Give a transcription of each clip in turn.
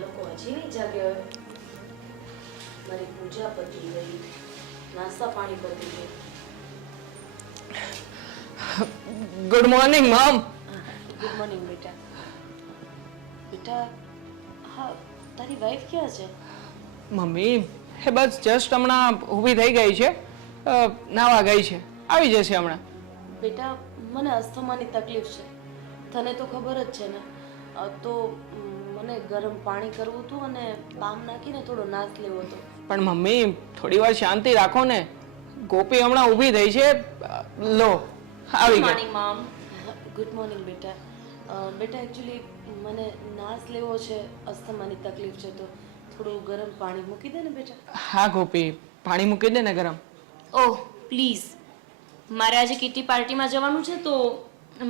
લોકો હજી નહીં જાગ્યા હોય. મારી પૂજા પતી ગઈ, નાસ્તા પાણી પતી ગયું. ગુડ મોર્નિંગ મમ. ગુડ મોર્નિંગ બેટા. બેટા, હા, તારી વાઈફ ક્યાં છે? મમ્મી હે બસ જસ્ટ હમણાં ઊભી થઈ ગઈ છે, નાવા ગઈ છે, આવી જશે હમણાં. બેટા, મને અસ્થમાની તકલીફ છે, તને તો ખબર જ છે ને. તો મને ગરમ પાણી કરવું હતું અને પામ નાખીને થોડો નાસ લેવો હતો. પણ મમ્મી થોડી વાર શાંતિ રાખો ને. ગોપી હમણાં ઊભી થઈ છે, લો આવી ગઈ. Morning mom. ગુડ મોર્નિંગ બેટા. બેટા એકચ્યુઅલી મને નાસ લેવો છે, અસ્થમાની તકલીફ છે, તો થોડું ગરમ પાણી મૂકી દે ને બેટા. હા ગોપી, પાણી મૂકી દે ને ગરમ. ઓહ પ્લીઝ, મારે આજે કિટી પાર્ટીમાં જવાનું છે તો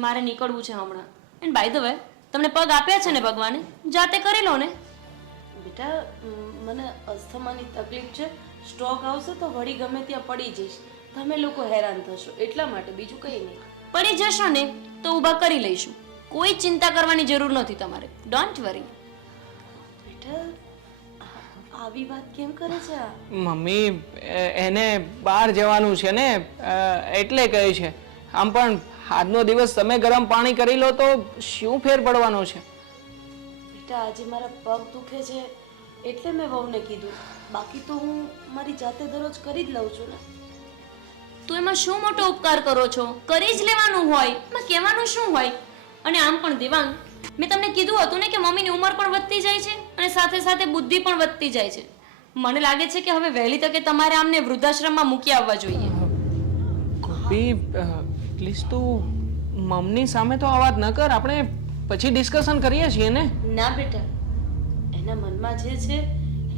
મારે નીકળવું છે હમણાં. એન્ડ બાય ધ વે, તમને પગ આપ્યા છે ને ભગવાને, જાતે કરી લો ને. બેટા, મને અસ્થમાની તકલીફ છે, સ્ટ્રોક આવશે તો વળી ગમે ત્યાં પડી જઈશ, તમે લોકો હેરાન થશો, એટલા માટે, બીજું કંઈ નહીં. પડી જશો ને તો ઊભા કરી લઈશું, કોઈ ચિંતા કરવાની જરૂર નથી તમારે, ડોન્ટ વરી. બેટા, આવી વાત કેમ કરે છે આ? મમ્મી એને બહાર જવાનું છે ને, એટલે કહે છે. આમ પણ આજનો દિવસ તમે ગરમ પાણી કરી લો તો શું ફેર પડવાનો છે? બેટા, આજે મારા પગ દુખે છે એટલે મેં વહુને કીધું, બાકી તો હું મારી જાતે દરરોજ કરી જ લઉં છું ને. તો એમાં શું મોટો ઉપકાર કરો છો? કરી જ લેવાનું હોય, એમાં કહેવાનું શું હોય? અને આમ પણ દેવાંગ, મેં તમને કીધું હતું ને કે મમ્મીની ઉંમર પણ વધતી જાય છે અને સાથે સાથે બુદ્ધિ પણ વધતી જાય છે. મને લાગે છે કે હવે વહેલી તકે તમારે આમને વૃદ્ધાશ્રમમાં મૂકી આવવા જોઈએ. ગોપી પ્લીઝ તું મમ્મીની સામે તો આ વાત ન કર, આપણે પછી ડિસ્કશન કરીએ છીએ ને. ના બેટા, એના મનમાં જે છે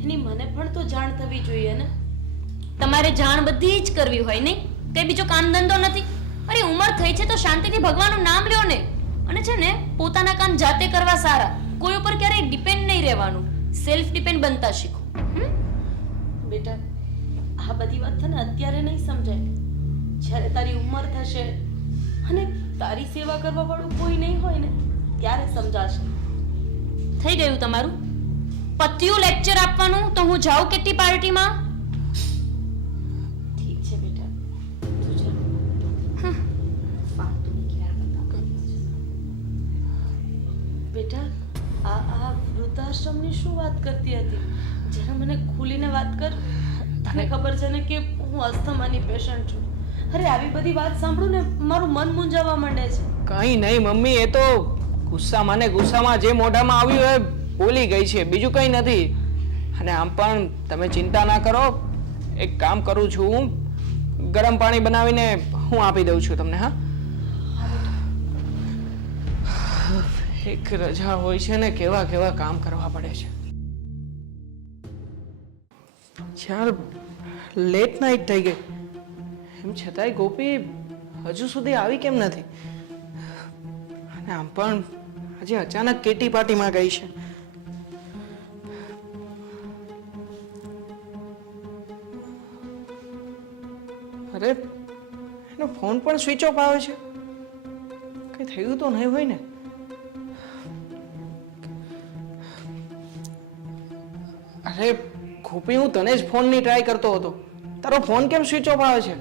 એની મને પણ તો જાણ થવી જોઈએ ને. તમારે જાણ બધી જ કરવી હોય નહીં, તે બીજો કામ ધંધો નથી. અરે ઉંમર થઈ છે તો શાંતિથી ભગવાનનું નામ લ્યો ને. અને છે ને, પોતાના કામ જાતે કરવા સારા, કોઈ ઉપર ક્યારેય ડિપેન્ડ નહીં રહેવાનું, સેલ્ફ ડિપેન્ડ બનતા શીખો. બેટા, આ બધી વાત તને અત્યારે નહીં સમજાય, જ્યારે તારી ઉંમર થશે અને તારી સેવા કરવા વાળું કોઈ નહીં હોય ને ત્યારે સમજાશે. થઈ ગયું તમારું પત્યું લેક્ચર આપવાનું, તો હું જાઉં કેટલી પાર્ટીમાં. ઠીક છે બેટા, તું જા. ફાલતુની કિરાના કરતા છે. બેટા, આ વૃદ્ધાશ્રમની શું વાત કરતી હતી? જરા મને ખુલીને વાત કર. તને ખબર છે ને કે હું અસ્થમાની પેશન્ટ છું. અરે આવી બધી વાત સાંભળું ને મારું મન મૂંઝાવા માંડે છે. કઈ નહીં મમ્મી, એ તો ગુસ્સામાં ને ગુસ્સામાં જે મોઢામાં આવ્યું એ બોલી ગઈ છે, બીજું કંઈ નથી. અને આમ પણ તમે ચિંતા ના કરો, એક કામ કરું છું હું, ગરમ પાણી બનાવીને હું આપી દઉં છું તમને. હા, એક રજા હોય છે ને કેવા કેવા કામ કરવા પડે છે. યાર લેટ નાઇટ થઈ ગઈ, એમ છતાંય ગોપી હજુ સુધી આવી કેમ નથી? અને આમ પણ આજે અચાનક કેટી પાર્ટીમાં ગઈ છે. અરે એનો ફોન પણ સ્વિચ ઓફ આવે છે, કઈ થયું તો નહીં હોય ને? અરે ગોપી, હું તને જ ફોનની ટ્રાય કરતો હતો, તારો ફોન કેમ સ્વિચ ઓફ આવે છે?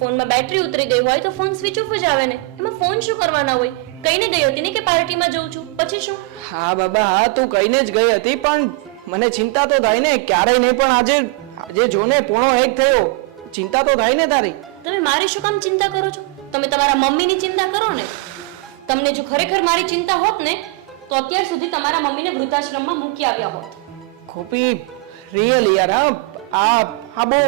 ફોનમાં બેટરી ઉતરી ગઈ હોય તો ફોન સ્વિચ ઓફ જ આવે ને, એમાં ફોન શું કરવાના હોય? કઈને ગઈ હતી ને કે પાર્ટીમાં જઉં છું, પછી શું? હા બાબા, હા તું કહીને જ ગઈ હતી, પણ મને ચિંતા તો થાય ને, ક્યારેય નહીં પણ આજે જોને 1:30 થયો, ચિંતા તો થાય ને તારી. તમે મારી શું કામ ચિંતા કરો છો? તમે તમારા મમ્મીની ચિંતા કરો ને. તમને જો ખરેખર મારી ચિંતા હોત ને તો અત્યાર સુધી તમારા મમ્મીને વૃદ્ધાશ્રમમાં મૂકી આવ્યા હોત. ગોપી રિયલી યાર, આ બહુ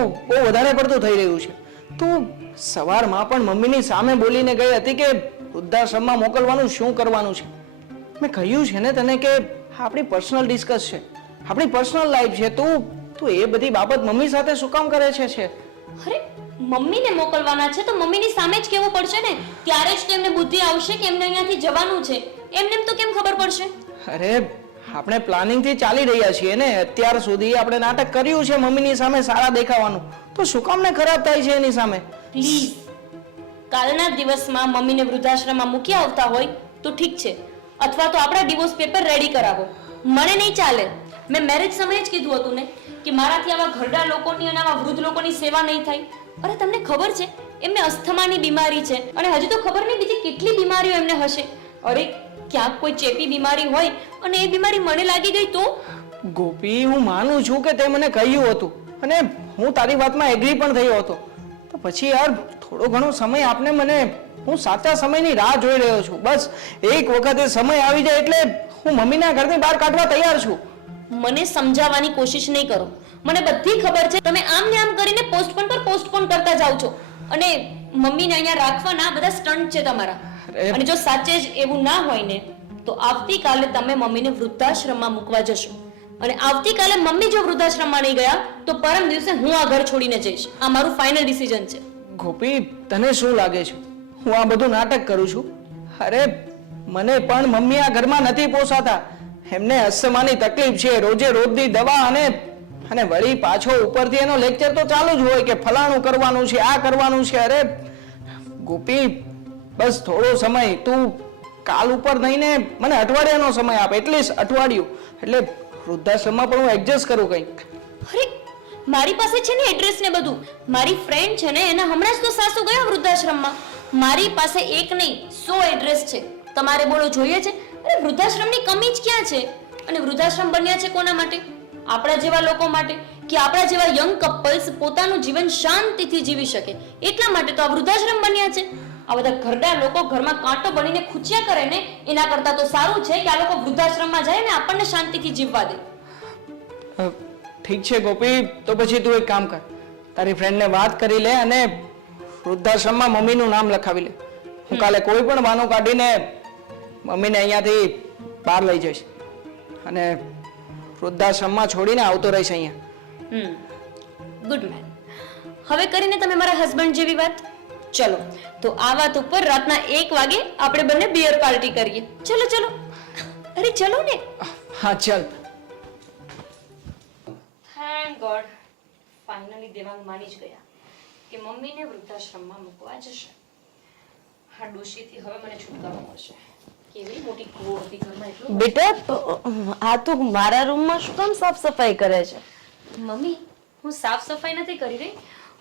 વધારે પડતું થઈ રહ્યું છે. તું સવારમાં પણ મમ્મીની સામે બોલીને ગઈ હતી કે વૃદ્ધાશ્રમમાં મોકલવાનું શું કરવાનું છે. મેં કહ્યું છે ને તને કે આપણી પર્સનલ ડિસ્કસ છે, આપણી પર્સનલ લાઈફ છે. તું એ બધી બાબત મમ્મી સાથે શું કામ કરે છે? અરે મમ્મીને મોકલવાના છે તો મમ્મીની સામે જ કહેવું પડશે ને, ત્યારે જ તેમને બુદ્ધિ આવશે કે એમને અહીંયાથી જવાનું છે. એમને તો કેમ ખબર પડશે? અરે આપણે પ્લાનિંગ થી ચાલી રહ્યા છીએ ને, અત્યાર સુધી આપણે નાટક કર્યું છે મમ્મીની સામે સારા દેખાવાનું, તો શું કામ ને ખરાબ થાય છે એની સામે? પ્લીઝ, કાલના દિવસમાં મમ્મીને વૃદ્ધાશ્રમમાં મૂકી આવતા હોય તો ઠીક છે, અથવા તો આપણા ડિવોર્સ પેપર રેડી કરાવો. મને નહીં ચાલે. મેં મેરેજ સમયે જ કીધું હતું ને કે મારાથી આવા ઘરડા લોકોની અને આવા વૃદ્ધ લોકોની સેવા નહીં થાય. અરે તમને ખબર છે એમને અસ્થમાની બીમારી છે અને હજુ તો ખબર નહીં બીજી કેટલી બીમારીઓ એમને હશે. અરે ક્યાંક કોઈ ચેપી બીમારી હોય અને એ બીમારી મને લાગી ગઈ તો? ગોપી, હું માનું છું કે તે મને કહ્યું હતું અને હું તારી વાતમાં એગ્રી પણ થયો હતો. તો પછી યાર થોડો ઘણો સમય આપને મને. હું સાચા સમયની રાહ જોઈ રહ્યો છું. બસ એક વખત એ સમય આવી જાય એટલે હું મમ્મીના ઘરની બહાર કાઢવા તૈયાર છું. મને સમજાવવાની કોશિશ નહીં કરો. મને બધી ખબર છે તમે આમ ને આમ કરીને પોસ્ટપોન કરતા જાવ છો અને મમ્મીને અહીંયા રાખવાના બધા સ્ટન્ટ છે તમારા. અને જો સાચે જ એવું ના હોય ને તો આવતીકાલે તમે મમ્મીને વૃદ્ધાશ્રમમાં મૂકવા જશો અને આવતીકાલે મમ્મી જો વૃદ્ધાશ્રમમાં નહીં ગયા તો પરમ દિવસે હું આ ઘર છોડીને જઈશ. આ મારું ફાઇનલ ડિસિઝન છે. ગોપી, તને શું લાગે છે હું આ બધું નાટક કરું છું? અરે મને પણ મમ્મી આ ઘરમાં નથી પોસાતા. એમને અસ્થમાની તકલીફ છે, રોજે રોજની દવા અને વળી પાછો ઉપરથી એનો લેક્ચર તો ચાલુ જ હોય કે ફલાણું કરવાનું છે, આ કરવાનું છે. અરે ગોપી, બસ થોડો સમય તું કાલ ઉપર નહીં ને મને અઠવાડિયાનો સમય આપ. એટલીસ્ટ અઠવાડિયું, એટલે વૃદ્ધાશ્રમમાં પણ હું એડજસ્ટ કરું કંઈક. અરે મારી પાસે છે ને એડ્રેસ ને બધું. મારી ફ્રેન્ડ છે ને એના હમણાં જ તો સાસુ ગયા વૃદ્ધાશ્રમમાં. મારી પાસે એક નહીં 100 એડ્રેસ છે. તમારે બોલો જોઈએ છે? અરે વૃદ્ધાશ્રમની કમી જ ક્યાં છે? અને વૃદ્ધાશ્રમ બન્યા છે કોના માટે? આપણા જેવા લોકો માટે કે આપણા જેવા યંગ કપલ્સ પોતાનું જીવન શાંતિથી જીવી શકે એટલા માટે તો આ વૃદ્ધાશ્રમ બન્યા છે. આ બધા ઘરડા લોકો ઘરમાં કાંટો બનીને ખૂચ્યા કરે ને એના કરતા તો સારું છે કે આ લોકો વૃદ્ધાશ્રમમાં જાય ને આપણને શાંતિથી જીવવા દે. ઠીક છે ગોપી, તો પછી તું એક કામ કર, તારી ફ્રેન્ડને વાત કરી લે અને વૃદ્ધાશ્રમમાં મમ્મીનું નામ લખાવી લે. હું કાલે કોઈ પણ બહાનો કાઢીને મમ્મીને અહીંયાથી બહાર લઈ જઈશ અને વૃદ્ધાશ્રમમાં છોડીને આવતો રહીશ અહીંયા. Good man. હવે કરીને તમે મારા હસબન્ડ જેવી વાત. ચલો તો આ વાત ઉપર રાતના 1 વાગે આપણે બંને બિયર પાર્ટી કરીએ. ચલો ચલો. અરે ચલો ને. હા ચાલ. થેન્ક ગોડ ફાઇનલી દેવાંગ માની જ ગયા કે મમ્મીને વૃદ્ધાશ્રમમાં મૂકવા જશે. હા ડોશીથી હવે મને છુટકારો મળશે. કેવી મોટી ક્રોધ હતી ઘરમાં એટલું. બેટા આ તો મારા રૂમમાં શું કામ સાફ સફાઈ કરે છે? મમ્મી હું સાફ સફાઈ નથી કરી રહી,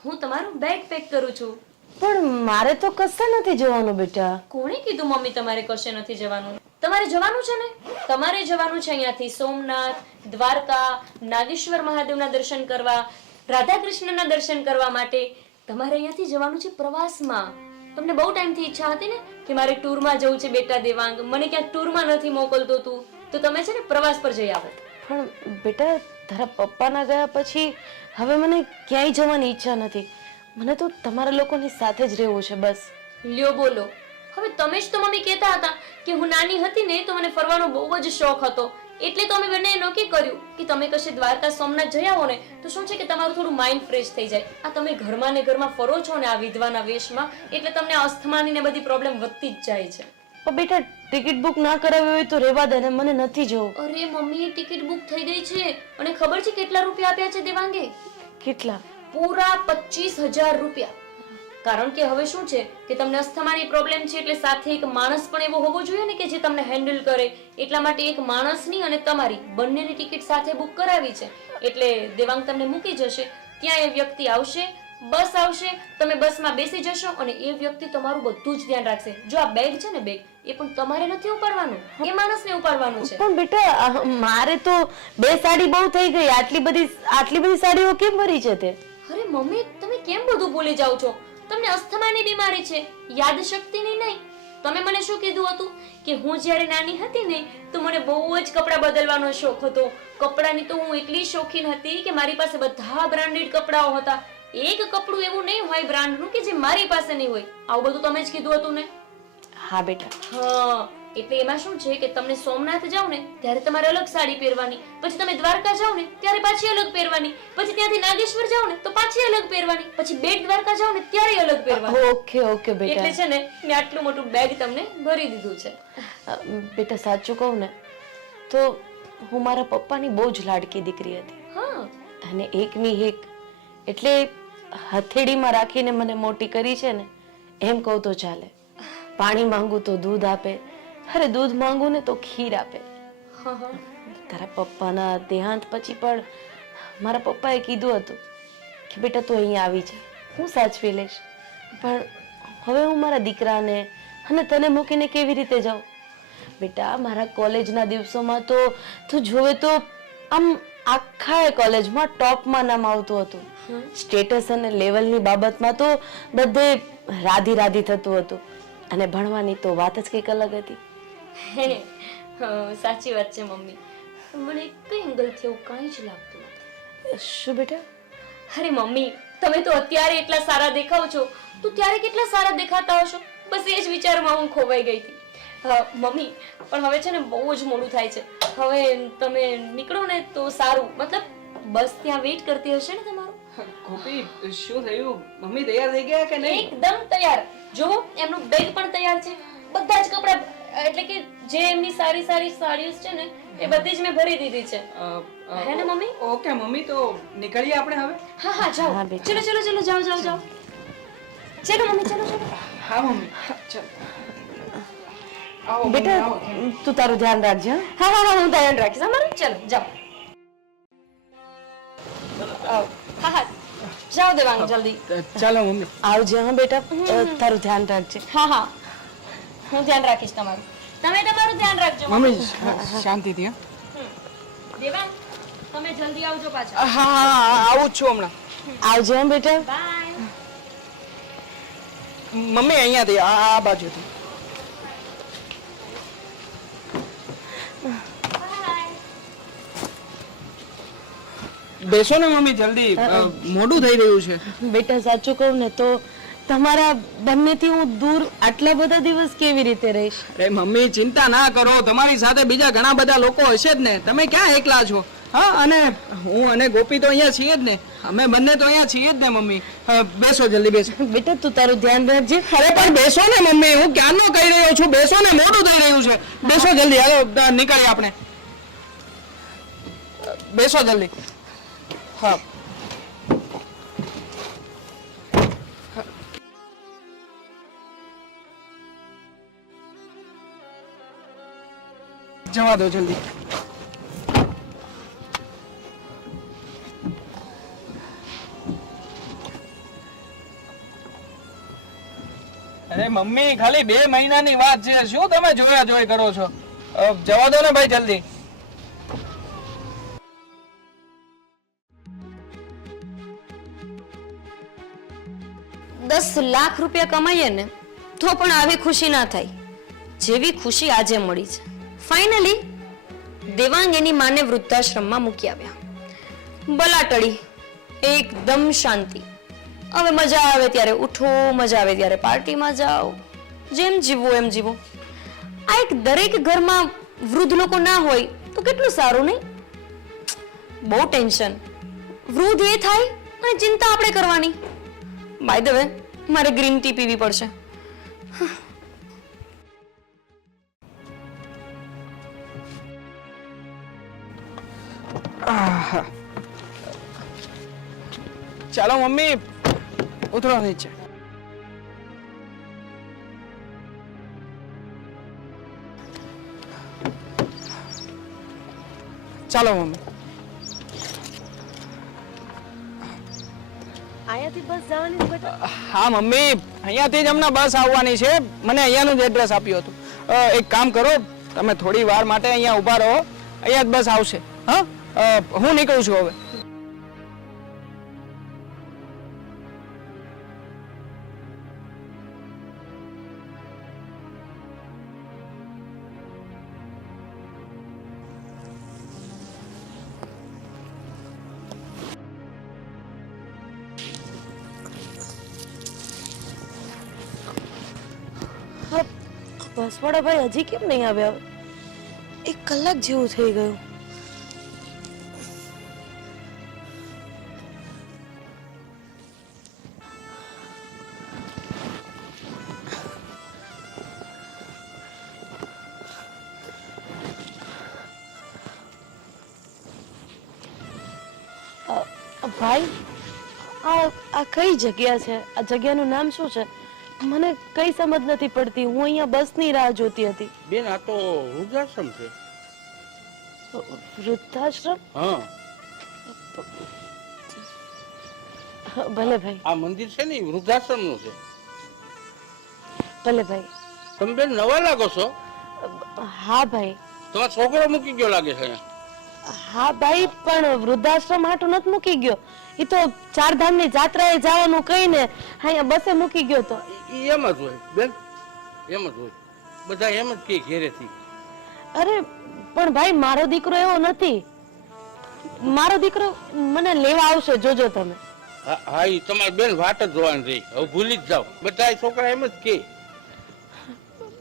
હું તમારું બેગ પેક કરું છું. પણ મારે તો કશે નથી જવાનું બેટા. કોણે કીધું મમ્મી તમારે કશે નથી જવાનું? તમારે જવાનું છે ને. તમારે જવાનું છે અહીંયાથી સોમનાથ, દ્વારકા, નાગેશ્વર મહાદેવના દર્શન કરવા, રાધા કૃષ્ણના દર્શન કરવા માટે. તમારે અહીંયાથી જવાનું છે પ્રવાસમાં. તમને બહુ ટાઈમથી ઈચ્છા હતી ને કે મારે ટૂરમાં જવું છે બેટા દેવાંગ, મને ક્યાંક ટૂરમાં નથી મોકલતો તું, તો તમે છે ને પ્રવાસ પર જઈ આવો. પણ બેટા તારા પપ્પાના ગયા પછી હવે મને ક્યાંય જવાની ઈચ્છા નથી. મને તો તમારા લોકોની સાથે જ રહેવું છે બસ. લ્યો બોલો. હવે તમે જ તો મમ્મી કહેતા હતા કે હું નાની હતી ને તો મને ફરવાનો બહુ જ શોખ હતો, એટલે તો અમે બંને નક્કી કર્યું કે તમે કશે દ્વારકા સોમનાથ જઈ આવો ને તો શું છે કે તમારું થોડું માઇન્ડ ફ્રેશ થઈ જાય. આ તમે ઘરમાં ને ઘરમાં ફરો છો ને આ વિધવાના વેશમાં, એટલે તમને અસ્થમાની ને બધી પ્રોબ્લેમ વધતી જ જાય છે. પણ બેટા ટિકિટ બુક ના કરાવી હોય તો રહેવા દે ને, મને નથી જવું. અરે મમ્મી ટિકિટ બુક થઈ ગઈ છે અને ખબર છે કેટલા રૂપિયા આપ્યા છે દેવાંગે? કેટલા? પૂરા 25,000 રૂપિયા. કારણ કે હવે શું છે કે તમને અસ્થમાની પ્રોબ્લેમ છે એટલે સાથે એક માણસ પણ એવો હોવો જોઈએ ને કે જે તમને હેન્ડલ કરે. એટલા માટે એક માણસની અને તમારી બંનેની ટિકિટ સાથે બુક કરાવી છે. એટલે દેવાંગ તમને મૂકી જશે, ત્યાં એ વ્યક્તિ આવશે, બસ આવશે, તમે બસમાં બેસી જશો અને એ વ્યક્તિ તમારું બધું જ ધ્યાન રાખશે. જો આ બેગ છે ને બેગ એ પણ તમારે નથી ઉપાડવાનું, એ માણસને ઉપાડવાનું છે. પણ બેટા મારે તો 2 સાડી બહુ થઈ ગઈ. આટલી બધી સાડીઓ કેમ ભરી છે તે? અરે મમ્મી તમે કેમ બધું ભૂલી જાવ છો? તમને અસ્થમાની બીમારી છે, યાદ શક્તિની નહીં. તમે મને શું કીધું હતું કે હું જ્યારે નાની હતી ને તો મને બહુ જ કપડાં બદલવાનો શોખ હતો. કપડાની તો હું એટલી શોખીન હતી કે મારી પાસે બધા બ્રાન્ડેડ કપડાઓ હતા. એક કપડું એવું નહીં હોય બ્રાન્ડનું કે જે મારી પાસે નહીં હોય. આવું બધું તમે જ કીધું હતું ને? હા બેટા. હા એટલે એમાં શું છે કે તમને સોમનાથ જાવ ને ત્યારે તમારે અલગ સાડી પહેરવાની, પછી તમે દ્વારકા જાવ ને ત્યારે પાછી અલગ પહેરવાની, પછી ત્યાંથી નાગેશ્વર જાવ ને તો પાછી અલગ પહેરવાની, પછી બેટ દ્વારકા જાવ ને ત્યારે અલગ પહેરવાની. ઓકે બેટા. એટલે છે ને મેં આટલું મોટું બેગ તમને ભરી દીધું છે. બેટા સાચું કહું ને તો હું મારા પપ્પાની બહુ જ લાડકી દીકરી હતી. હા અને એકની એક એટલે હથેળીમાં રાખીને મને મોટી કરી છે ને એમ કહું તો ચાલે. પાણી માંગુ તો દૂધ આપે, અરે દૂધ માંગુ ને તો ખીર આપે. તારા પપ્પાના દેહાંત પછી પણ મારા પપ્પાએ કીધું હતું કે બેટા તું અહીંયા આવી જા, હું સાચવી લઈશ. પણ હવે હું મારા દીકરાને અને તને મૂકીને કેવી રીતે જાઉં? બેટા મારા કોલેજના દિવસોમાં તો તું જોવે તો આમ આખા કોલેજમાં ટોપમાં નામ આવતું હતું. સ્ટેટસ અને લેવલની બાબતમાં તો બધે રાધી રાધી થતું હતું, અને ભણવાની તો વાત જ કંઈક અલગ હતી. સાચી વાત છે મમ્મી. મને કઈ એંગલથી એવું કાંઈ જ લાગતું નથી. શું બેટા? અરે મમ્મી, તમે તો અત્યારે એટલા સારા દેખાવ છો, તો ત્યારે કેટલા સારા દેખાતા હશો? બસ એ જ વિચારમાં હું ખોવાઈ ગઈ હતી. મમ્મી, પણ હવે છે ને બહુ જ મોડું થાય છે. હવે તમે નીકળો ને તો સારું. મતલબ બસ ત્યાં વેઇટ કરતી હશે ને તમારું? ગોપી, શું થયું? મમ્મી તૈયાર થઈ ગયા કે નહીં? એકદમ તૈયાર. જો એમનું બેગ પણ તૈયાર છે, બધા જ કપડા, એટલે કે જે એમની સારી સારી સાડીઓ છે ને એ બધી જ મેં ભરી દીધી છે. હે ને મમ્મી? ઓકે મમ્મી, તો નીકળીએ આપણે હવે. હા હા જાઓ. હા, બેટા. ચલો ચલો ચલો જાઓ જાઓ જાઓ. ચલો મમ્મી, ચલો ચલો. હા મમ્મી, ચાલ. આવો બેટા મમ્મી, આવો. તું તારું ધ્યાન રાખજે. હં? હા હા હા, હું ધ્યાન રાખીશ. અમારું ચલો જાઓ. આવો. હા હા જાઓ દેવાંગ, જલ્દી. ચાલો મમ્મી. આવજે હં બેટા, તારું ધ્યાન રાખજે. હા હા, હું ધ્યાન રાખીશ તમારું. તમે તમારું ધ્યાન રાખજો. મમ્મી શાંતિથી. હા દેવાંગ, તમે જલ્દી આવજો પાછા. હા હા, આવું જ છું હમણાં. આવજે હં બેટા. બાય. મમ્મી અહીંયાથી, આ બાજુથી. બેસો ને મમ્મી, જલ્દી, મોડું થઈ રહ્યું છે. બેટા સાચું કહું ને તો તમારા બંનેથી હું દૂર આટલા બધા દિવસ કેવી રીતે રહીશ? અરે મમ્મી, ચિંતા ના કરો, તમારી સાથે બીજા ઘણા બધા લોકો હશે જ ને. તમે ક્યાં એકલા છો? હા, અને હું અને ગોપી તો અહીંયા છીએ જ ને. અમે બંને તો અહીંયા છીએ જ ને મમ્મી. બેસો, જલ્દી બેસો. બેટા તું તારું ધ્યાન રાખજે. અરે પણ બેસો ને મમ્મી, હું ક્યારનો કહી રહ્યો છું, બેસો ને, મોડું થઈ રહ્યું છે. બેસો જલ્દી, હાલો નીકળીએ આપણે. બેસો જલ્દી. હા જવા દો જલ્દી. અરે મમ્મી, ખાલી 2 મહિનાની વાત છે, શું તમે જોયા જોઈ કરો છો? જવા દો ને ભાઈ, જલ્દી. 10 લાખ રૂપિયા કમાઈએ ને તો પણ આવી ખુશી ના થાય જેવી ખુશી આજે મળી છે. ફાઇનલી દેવાંગ એની માને વૃદ્ધાશ્રમમાં મૂકી આવ્યા. બલાટડી, એકદમ શાંતિ. હવે મજા આવે ત્યારે ઉઠો, મજા આવે ત્યારે પાર્ટીમાં જાઓ, જેમ જીવવું એમ જીવો. આ એક દરેક ઘરમાં વૃદ્ધ લોકો ના હોય તો કેટલું સારું નહીં? બહુ ટેન્શન. વૃદ્ધ એ થાય અને ચિંતા આપણે કરવાની. બાય ધ વે, મારે ગ્રીન ટી પીવી પડશે. ચાલો મમ્મી, ઉતરો નીચે. ચાલો મમ્મી. અહીંયાથી બસ જવાની છે બેટા? હા મમ્મી, અહીંયાથી જ હમણાં બસ આવવાની છે. મને અહીંયાનું જ એડ્રેસ આપ્યું હતું. એક કામ કરો, તમે થોડી વાર માટે અહીંયા ઊભા રહો, અહીંયા જ બસ આવશે. હા, હું નીકળું છું હવે. બસવાળા ભાઈ હજી કેમ નહીં આવ્યા? 1 કલાક જેવું થઈ ગયું. ભાઈ, આ કઈ જગ્યા છે? આ જગ્યાનું નામ શું છે? મને કઈ સમજ નથી પડતી. હું અહીંયા બસની રાહ જોતી હતી. બેન, આ તો વૃદ્ધાશ્રમ છે. વૃદ્ધાશ્રમ? હા, ભલે ભાઈ, આ મંદિર છે ને એ વૃદ્ધાશ્રમનું છે. ભલે ભાઈ. તમે બેન નવા લાગો છો. હા ભાઈ, તમારો છોકરો મૂકી ગયો લાગે છે અહીંયા. હા ભાઈ, પણ વૃદ્ધાશ્રમ હાટું નથી મૂકી ગયો. એ તો ચારધામની જાત્રાએ જવાનું કહીને અહીંયા બસે મૂકી ગયો તો. ઈ એમ જ હોય બેન, એમ જ હોય. બધા એમ જ કે ઘેરેથી. અરે પણ ભાઈ, મારો દીકરો એવો નથી. મારો દીકરો મને લેવા આવશે, જોજો તમે. હા, ઈ તમારી બેન વાટ જ જોવાની રહી. હવે ભૂલી જ જાઓ. બધા છોકરા એમ જ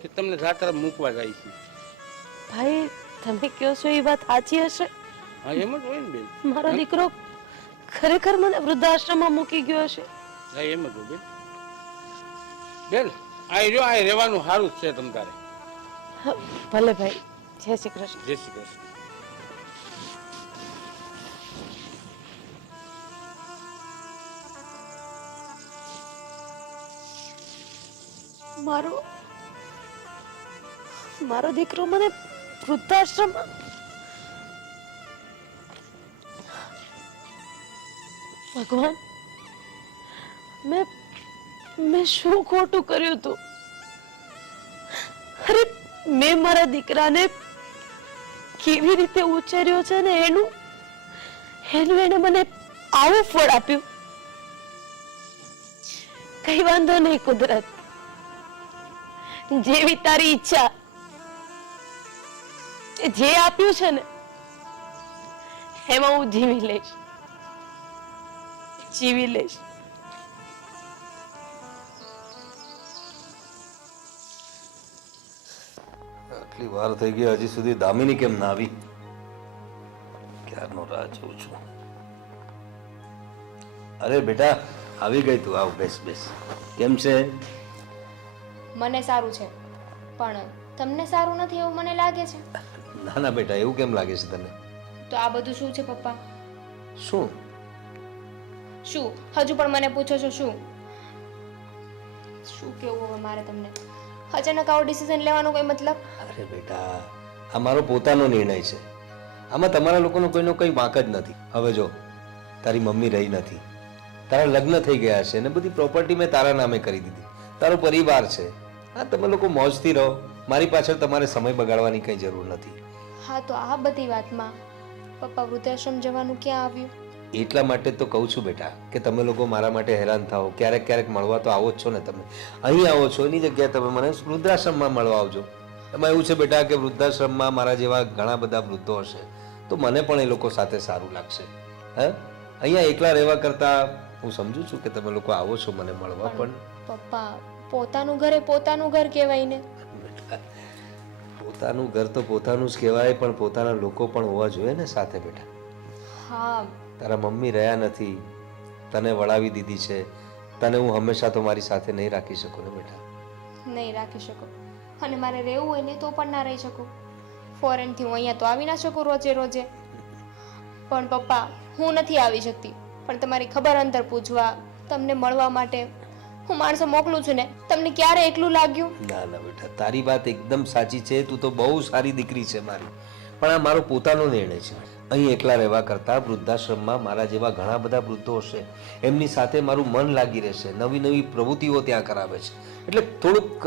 કે તમને જાત્રા મૂકવા જાય છે. ભાઈ, તમે કહો છો એ વાત સાચી હશે? હા, એમ જ હોય ને બેન. મારો દીકરો ખરેખર મને વૃદ્ધાશ્રમમાં મૂકી ગયો હશે? હા, એમ જ હોય બેન. બેન, આ રહ્યો, આ રહેવાનું સારું જ છે તમ તારે. ભલે ભાઈ, જય શ્રી કૃષ્ણ. જય શ્રી કૃષ્ણ. મારો દીકરો મને વૃદ્ધાશ્રમમાં? ભગવાન, મેં શું ખોટું કર્યું હતું? અરે, મેં મારા દીકરાને કેવી રીતે ઉછેર્યો છે ને એનું એને મને આવું ફળ આપ્યું. કઈ વાંધો નહીં કુદરત, જેવી તારી ઈચ્છા. જે આપ્યું છે ને એમાં હું જીવી લઈશ. આટલી વાર થઈ ગઈ, હજી સુધી દામિની કેમ ના આવી? ક્યારનો રાહ જોઉં છું. અરે બેટા, આવી ગઈ તું. આવ, બેસ બેસ. કેમ છે? મને સારું છે, પણ તમને સારું નથી એવું મને લાગે છે. ના ના બેટા, એવું કેમ લાગે છે તને? તો આ બધું શું છે પપ્પા? શું શું હજુ પણ મને પૂછો છો? શું કેવું હવે મારે તમને? અચાનક આવો ડિસિઝન લેવાનો કોઈ મતલબ? અરે બેટા, આ મારો પોતાનો નિર્ણય છે. આમાં તમારા લોકોનો કોઈનો કઈ વાંક જ નથી. હવે જો, તારી મમ્મી રહી નથી, તારા લગ્ન થઈ ગયા છે ને બધી પ્રોપર્ટી મેં તારા નામે કરી દીધી. તારો પરિવાર છે. હા, તમે લોકો મોજથી રહો. મારી પાછળ તમારે સમય બગાડવાની કઈ જરૂર નથી. હા, તો આ બધી વાતમાં પપ્પા વૃદ્ધાશ્રમ જવાનું ક્યાં આવ્યું? એટલા માટે તો કહું છું બેટા કે તમે લોકો મારા માટે હેરાન થાઓ. ક્યારેક ક્યારેક મળવા તો આવો જ છો ને તમે. અહીં આવો છો, એની જગ્યાએ તમે મને વૃદ્ધાશ્રમમાં મળવા આવજો. એમાં એવું છે બેટા કે વૃદ્ધાશ્રમમાં મારા જેવા ઘણા બધા વૃદ્ધો હશે, તો મને પણ એ લોકો સાથે સારું લાગશે. હા, અહીંયા એકલા રહેવા કરતાં હું સમજુ છું કે તમે લોકો આવો છો મને મળવા. પણ પપ્પા, પોતાનું ઘર એ પોતાનું ઘર કહેવાય ને. બેટા, પોતાનું ઘર તો પોતાનું જ કહેવાય, પણ પોતાના લોકો પણ હોવા જોઈએ ને સાથે બેટા. હા, તારા મમ્મી રહ્યા નથી, તને વળાવી દીધી છે. તને હું હંમેશા તો મારી સાથે નહીં રાખી શકું ને બેટા. નહીં રાખી શકો, અને મારે રહેવું હોય ને તો પણ ના રહી શકું. ફોરેનથી હું અહીંયા તો આવી ના શકું રોજે રોજે. પણ પપ્પા, હું નથી આવી શકતી, પણ તમારી ખબર અંતર પૂછવા, તમને મળવા માટે હું માણસો મોકલું છું ને. તમને ક્યારે એકલું લાગ્યું? ના ના બેટા, તારી વાત એકદમ સાચી છે. તું તો બહુ સારી દીકરી છે મારી. પણ આ મારો પોતાનો નિર્ણય છે. અહીં એકલા રહેવા કરતાં વૃદ્ધાશ્રમમાં મારા જેવા ઘણા બધા વૃદ્ધો હશે, એમની સાથે મારું મન લાગી રહેશે. નવી નવી પ્રવૃત્તિઓ ત્યાં કરાવે છે, એટલે થોડુંક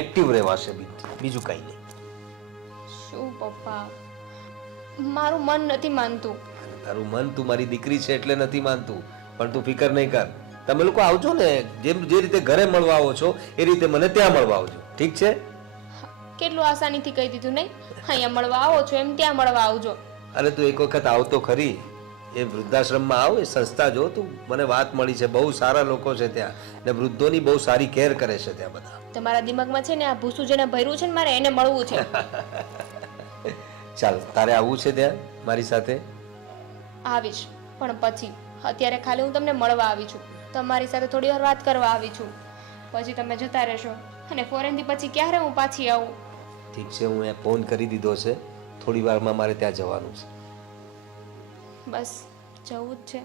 એક્ટિવ રહેવાશે. બીજું કંઈ નહીં. શું પપ્પા, મારું મન નથી માનતું. તારું મન, તું મારી દીકરી છે એટલે નથી માનતું, પણ તું ફિકર નહીં કર. તમે લોકો આવજો ને, જે રીતે ઘરે મળવા આવો છો એ રીતે મને ત્યાં મળવા આવજો. ઠીક છે? કેટલું આસાનીથી કહી દીધું નહીં? અહીંયા મળવા આવો છો એમ ત્યાં મળવા આવજો. અરે તું એક વખત આવતો ખરી. એ વૃદ્ધાશ્રમમાં આવ, એ સંસ્થા જો તું. મને વાત મળી છે, બહુ સારા લોકો છે ત્યાં, ને વૃદ્ધોની બહુ સારી કેર કરે છે ત્યાં બધા. તમારા દિમાગમાં છે ને આ ભૂસું જેને ભર્યું છે ને, મારે એને મળવું છે. ચાલ, તારે આવવું છે ત્યાં મારી સાથે? આવીશ, પણ પછી. અત્યારે ખાલી હું તમને મળવા આવી છું, તમારી સાથે થોડી વાર વાત કરવા આવી છું. પછી તમે જતા રહેશો, અને ફોરેનથી પછી ક્યારે હું પાછી આવું? ઠીક છે, હું એ ફોન કરી દીધો છે. થોડી વારમાં મારે ત્યાં જવાનું છે. બસ જવું જ છે?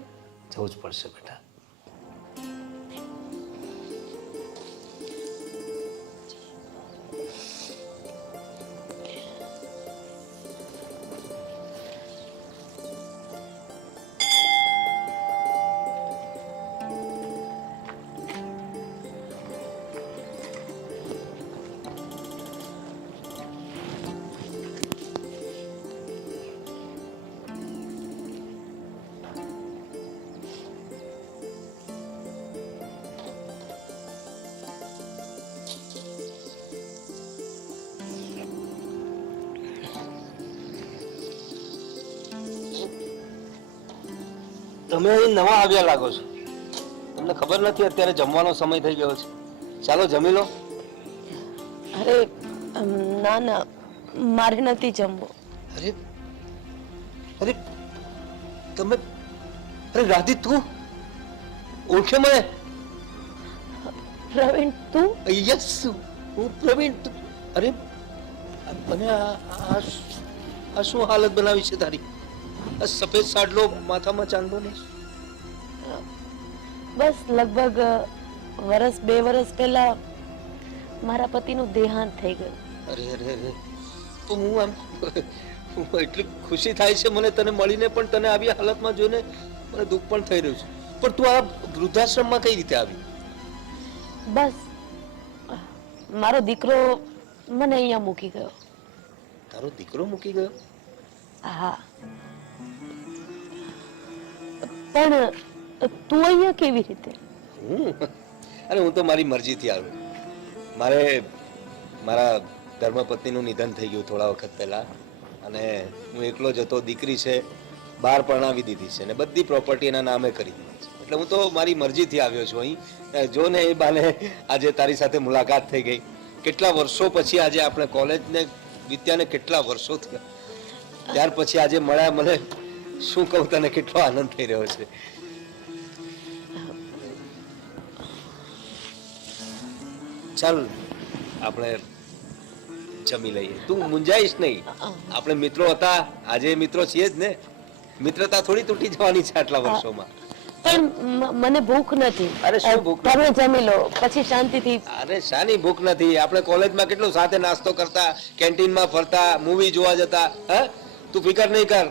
જવું જ પડશે બેટા. તમે અહીં નવા આવ્યા લાગો છો. તમને ખબર નથી અત્યારે જમવાનો સમય થઈ ગયો છે? ચાલો જમી લો. અરે ના ના, મારે નથી જમવું. અરે અરે તમે, અરે રાધી તું ઓળખે મને? પ્રવીણ તું? યસ, હું પ્રવીણ. અરે અને આ શું હાલત બનાવી છે તારી? આ સફેદ સાડલો, માથામાં ચાંદલો ને. બસ લગભગ વર્ષ 2 વર્ષ પહેલા મારા પતિનું દેહાંત થઈ ગયું. અરે અરે અરે, તો હું આમ એટલી ખુશી થાય છે મને તને મળીને, પણ તને આવી હાલતમાં જોઈને મને દુઃખ પણ થઈ રહ્યું છે. પણ તું આ વૃદ્ધાશ્રમમાં કઈ રીતે આવી? બસ મારો દીકરો મને અહીંયા મૂકી ગયો. તારો દીકરો મૂકી ગયો? હા, પણ તું અહીંયા કેવી રીતે? અરે હું તો મારી મરજીથી આવ્યો. મારે મારા ધર્મપત્નીનું નિધન થઈ ગયું થોડા વખત પહેલા, અને હું એકલો જ હતો. દીકરી છે, બહાર પરણાવી દીધી છે, અને બધી પ્રોપર્ટી એના નામે કરી દીધી છે. એટલે હું તો મારી મરજીથી આવ્યો છું અહીં. જો ને એ બાને આજે તારી સાથે મુલાકાત થઈ ગઈ. કેટલા વર્ષો પછી આજે આપણે કોલેજને વિદ્યાને કેટલા વર્ષો થયા, ત્યાર પછી આજે મળ્યા. મને શું કહું તને, કેટલો આનંદ થઈ રહ્યો છે. ચાલ આપણે જમી લઈએ. તું મુંજાઈશ નહીં, આપણે મિત્રો હતા, આજે મિત્રો છીએ જ ને. મિત્રતા થોડી તૂટી જવાની છે આટલા વર્ષોમાં. પણ મને ભૂખ નથી. અરે શું ભૂખ નથી? તમે જમી લો, પછી શાંતિથી. અરે શાની ભૂખ નથી? આપણે કોલેજમાં કેટલું સાથે નાસ્તો કરતા, કેન્ટીનમાં ફરતા, મૂવી જોવા જતા. હા, તું ફિકર નહીં કર,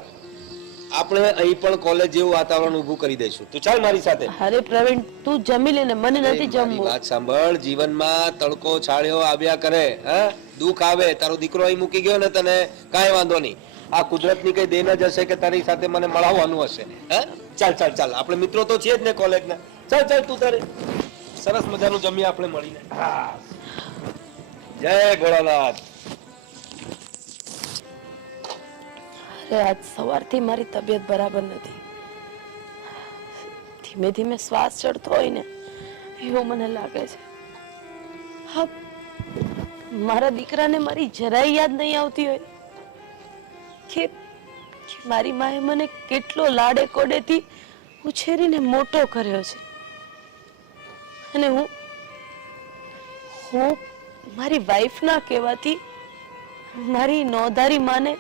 આપણે અહીં પણ કોલેજ જેવું વાતાવરણ ઊભું કરી દઈશું. તું ચાલ મારી સાથે. અરે પ્રવીણ, તું જમી લે ને, મને નથી મારી જમવું. વાત સાંભળ, જીવનમાં તડકો છાળ્યો આવ્યા કરે, હા, દુઃખ આવે. તારો દીકરો અહીં મૂકી ગયો ને, તને કાંઈ વાંધો નહીં. આ કુદરતની કઈ દેન જ હશે કે તારી સાથે મને મળવાનું હશે. હા, ચાલ ચાલ ચાલ, આપણે મિત્રો તો છીએ જ ને કોલેજના. ચાલ ચાલ, તું તારે સરસ મજાનું જમીએ આપણે મળીને. જય ભોળાનાથ. અરે આજ સવારથી મારી તબિયત બરાબર નથી. ધીમે ધીમે શ્વાસ ચડતો હોય ને એવું મને લાગે છે. હા, મારા દીકરાને મારી જરાય યાદ નહીં આવતી હોય કે મારી માએ મને કેટલો લાડે કોડેથી ઉછેરીને મોટો કર્યો છે, અને હું મારી વાઈફ ના કહેવાથી મારી નોંધારી માને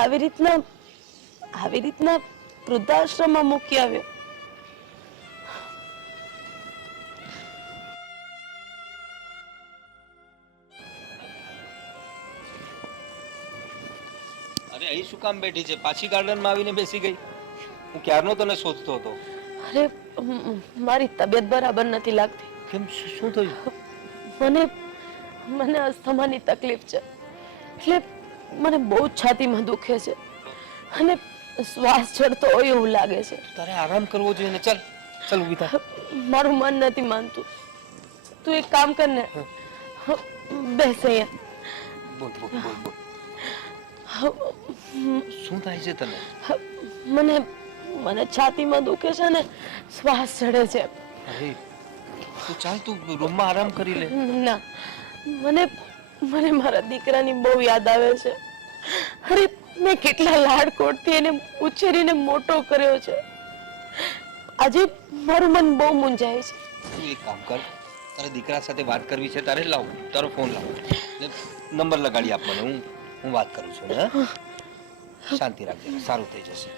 આવી રીતના વૃદ્ધાશ્રમમાં મૂકી આવ્યો. અરે અહીં શું કામ બેઠી છે? પાછી ગાર્ડનમાં આવીને બેસી ગઈ. હું ક્યારનો તને શોધતો હતો. અરે મારી તબિયત બરાબર નથી લાગતી. કેમ, શું થયું? મને અસ્થમાની તકલીફ છે, એટલે મને બહુ જ છાતીમાં દુખે છે અને શ્વાસ ચડતો હોય એવું લાગે છે. તારે આરામ કરવો જોઈએ ને. ચાલ ચાલ, ઊભી થા. મારું મન નથી માનતું. તું એક કામ કર ને, બેસ અહીંયા. બોલ બોલ બોલ બોલ. શું થાય છે તને? મને છાતીમાં દુખે છે ને શ્વાસ ચડે છે. અરે તું ચાલ, તું રૂમમાં આરામ કરી લે. ના, મને મારા દીકરાની બહુ યાદ આવે છે. અરે મેં કેટલા લાડકોડથી એને ઉછેરીને મોટો કર્યો છે. આજે મારું મન બહુ મૂંઝાય છે. તું એક કામ કર, તારા દીકરા સાથે વાત કરવી છે તારે, લાવ તારો ફોન લાવ, નંબર લગાડી આપ મને. હું વાત કરું છું. હા, શાંતિ રાખજે, સારું થઈ જશે.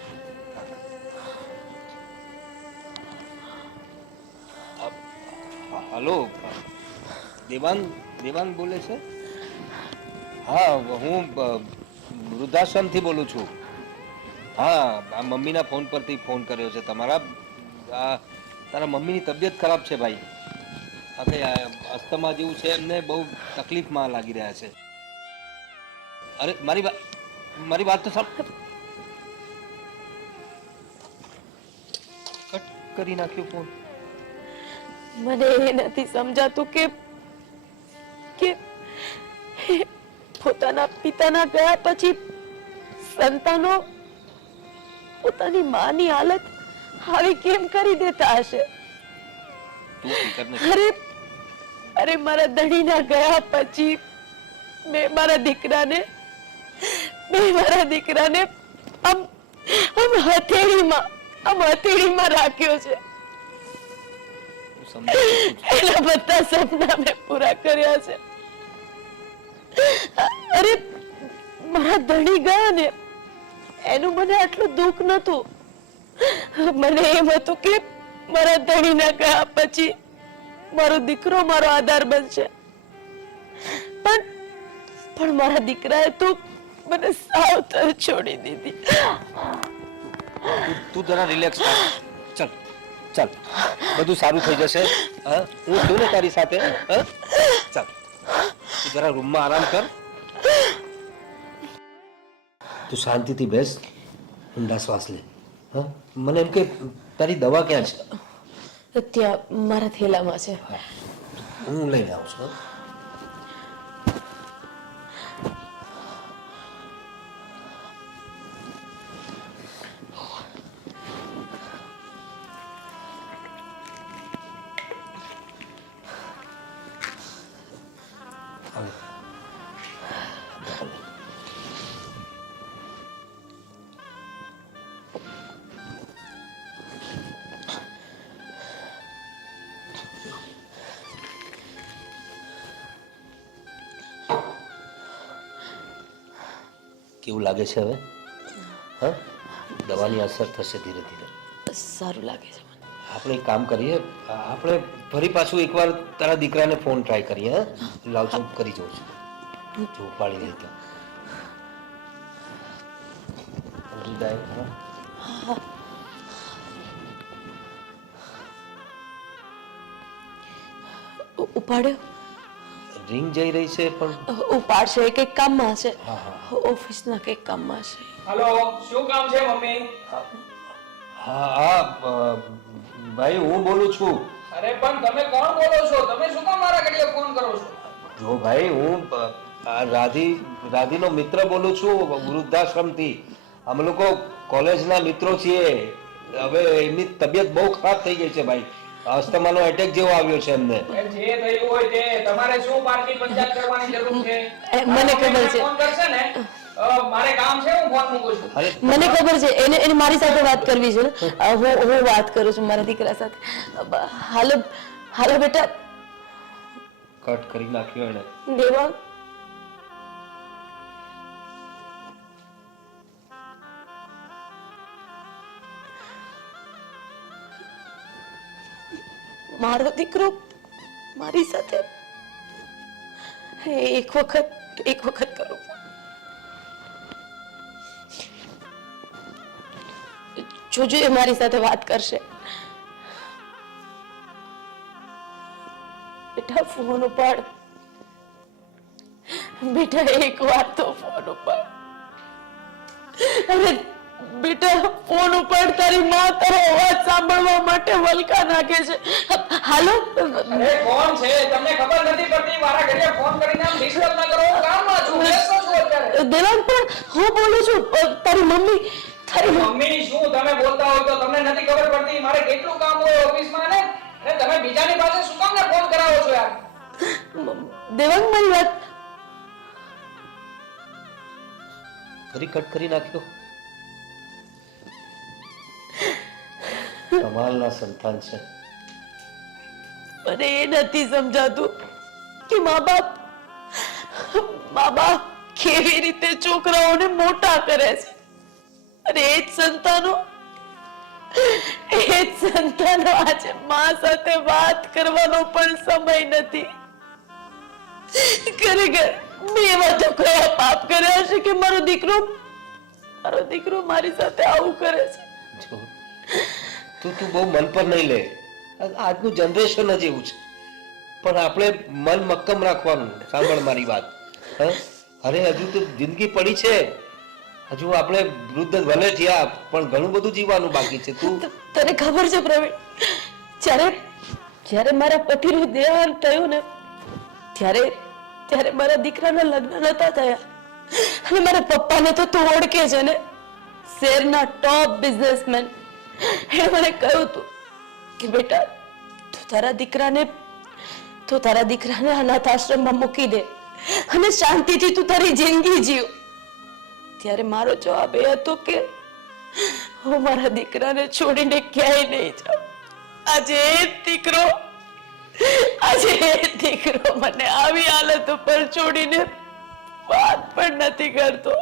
હલો, દેવાંગ બોલે છે? હા, હું વૃદ્ધાશ્રમથી બોલું છું. હા, આ મમ્મીના ફોન પરથી ફોન કર્યો છે તમારા. તારા મમ્મીની તબિયત ખરાબ છે ભાઈ. હા, કઈ અસ્થમા જેવું છે, એમને બહુ તકલીફમાં લાગી રહ્યા છે. અરે મારી વાત તો કટ કરી નાખ્યો ફોન. મને એ નથી સમજાતું કે પોતાના પિતાના ગયા પછી સંતાનો પોતાની માની હાલત આવી કેમ કરી દેતા હશે? તું ફિકર નહીં. અરે અરે મારા ધણીના ગયા પછી મેં મારા દીકરાને આમ હથેળીમાં રાખ્યો છે. હું સમજુ છું. એના બધા સપના મેં પૂરા કર્યા છે. અરે મારા ધણી ગયા ને એનું મને આટલું દુઃખ નતું. મને એમ હતું કે મારા ધણીના ગયા પછી મારો દીકરો મારો આધાર બનશે, પણ મારા દીકરાએ તો મને સાવતર છોડી દીધી. તું જરા રિલેક્સ કર. ચાલ ચાલ, બધું સારું થઈ જશે. હા, હું છું ને તારી સાથે. હા, ચાલ તું જરા રૂમમાં આરામ કર. તું શાંતિથી બેસ, ઊંડા શ્વાસ લે. હા, મને એમ કે તારી દવા ક્યાં છે? ત્યાં મારા થેલામાં છે. હું લઈને આવું છું. હા? કેવું લાગે છે હવે? હા, દવાની અસર થશે ધીરે ધીરે. સારું લાગે છે મને. આપણે એક કામ કરીએ, આપણે ફરી પાછું એકવાર તારા દીકરાને ફોન ટ્રાય કરીએ. હા, લાવ છું, કરી જોઉં છું. જો ઉપાડી લે તો સમજી જાય. હા? ઉપાડ્યો? રિંગ જઈ રહી છે પણ ઉપાડશે, કંઈક કામમાં હશે. હા હા ઓફિસના કંઈક કામમાં હશે. હાલો, શું કામ છે મમ્મી? હા હા ભાઈ હું બોલું છું. અરે પણ તમે કોણ બોલો છો? તમે શું કામ મારા ઘડીએ ફોન કરો છો? જો ભાઈ હું રાધીનો મિત્ર બોલું છું, વૃદ્ધાશ્રમથી. અમે લોકો કોલેજના મિત્રો છીએ. હવે એમની તબિયત બહુ ખરાબ થઈ ગઈ છે ભાઈ. અસ્થમાનો એટેક જેવો આવ્યો છે એમને. જે થયું હોય તે તમારે શું પાર્ટી પંચાયત કરવાની જરૂર છે? મને ખબર છે. ફોન કરશે ને, મારે કામ છે, હું ફોન મૂકું છું. અરે મને ખબર છે એને મારી સાથે વાત કરવી છે ને. હું વાત કરું છું મારા દીકરા સાથે. હાલો હાલો બેટા. કટ કરી નાખ્યો એને. દેવાંગ, મારો દીકરો મારી સાથે એક વખત કરું. જોજો એ મારી સાથે વાત કરશે. બેટા ફોન ઉપાડ. બેટા એક વાર તો ફોન ઉપાડ. અરે બેટા ફોન ઉપાડ. તારી માં તારો અવાજ સાંભળવા માટે વલકા નાખે છે. હાલો. અરે કોણ છે? તમને ખબર નથી પડતી? મારા ઘરે ફોન કરીને આમ ડિસ્ટર્બ ના કરો. હું કામમાં છું. બેસો છો અત્યારે. દેવાંગ પણ હું બોલું છું. તારી મમ્મી મમ્મી શું તમે બોલતા હોય તો તમને નથી ખબર પડતી? મારે કેટલું કામ હોય ઓફિસમાં ને. અને તમે બીજાની પાસે શું કામ ને ફોન કરાવો છો યાર? દેવાંગ મારી વાત. ફરી કટ કરી નાખ્યો. કમાલના સંતાન છે. મને એ નથી સમજાતું કે મા બાપ કેવી રીતે છોકરાઓને મોટા કરે છે, અને એ જ સંતાનો આજે મા સાથે વાત કરવાનો પણ સમય નથી. ખરેખર મેં એવા તો કયા પાપ કર્યા છે કે મારો દીકરો મારી સાથે આવું કરે છે? જો તું બહુ મન પર નહીં લે. આજનું જનરેશન જ એવું છે. પણ આપણે મન મક્કમ રાખવાનું. સાંભળ મારી વાત. અરે હજુ તો જિંદગી પડી છે. હજુ આપણે વૃદ્ધ ભલે થયા પણ ઘણું બધું જીવવાનું બાકી છે. તું તને ખબર છે પ્રવીણ, જ્યારે મારા પતિનું દેહાંત થયું ને ત્યારે મારા દીકરાના લગ્ન નતા થયા. અને મારા પપ્પાને તો તું ઓળખે છે ને, શહેરના ટોપ બિઝનેસમેન. એણે મને કહ્યું હતું કે બેટા તું તારા દીકરાને અનાથ આશ્રમમાં મૂકી દે અને શાંતિથી તું તારી જિંદગી જીવ. ત્યારે મારો જવાબ એ હતો કે હું મારા દીકરાને છોડીને ક્યાંય નહીં જાઉં. આજે એ દીકરો મને આવી હાલત ઉપર છોડીને વાત પણ નથી કરતો.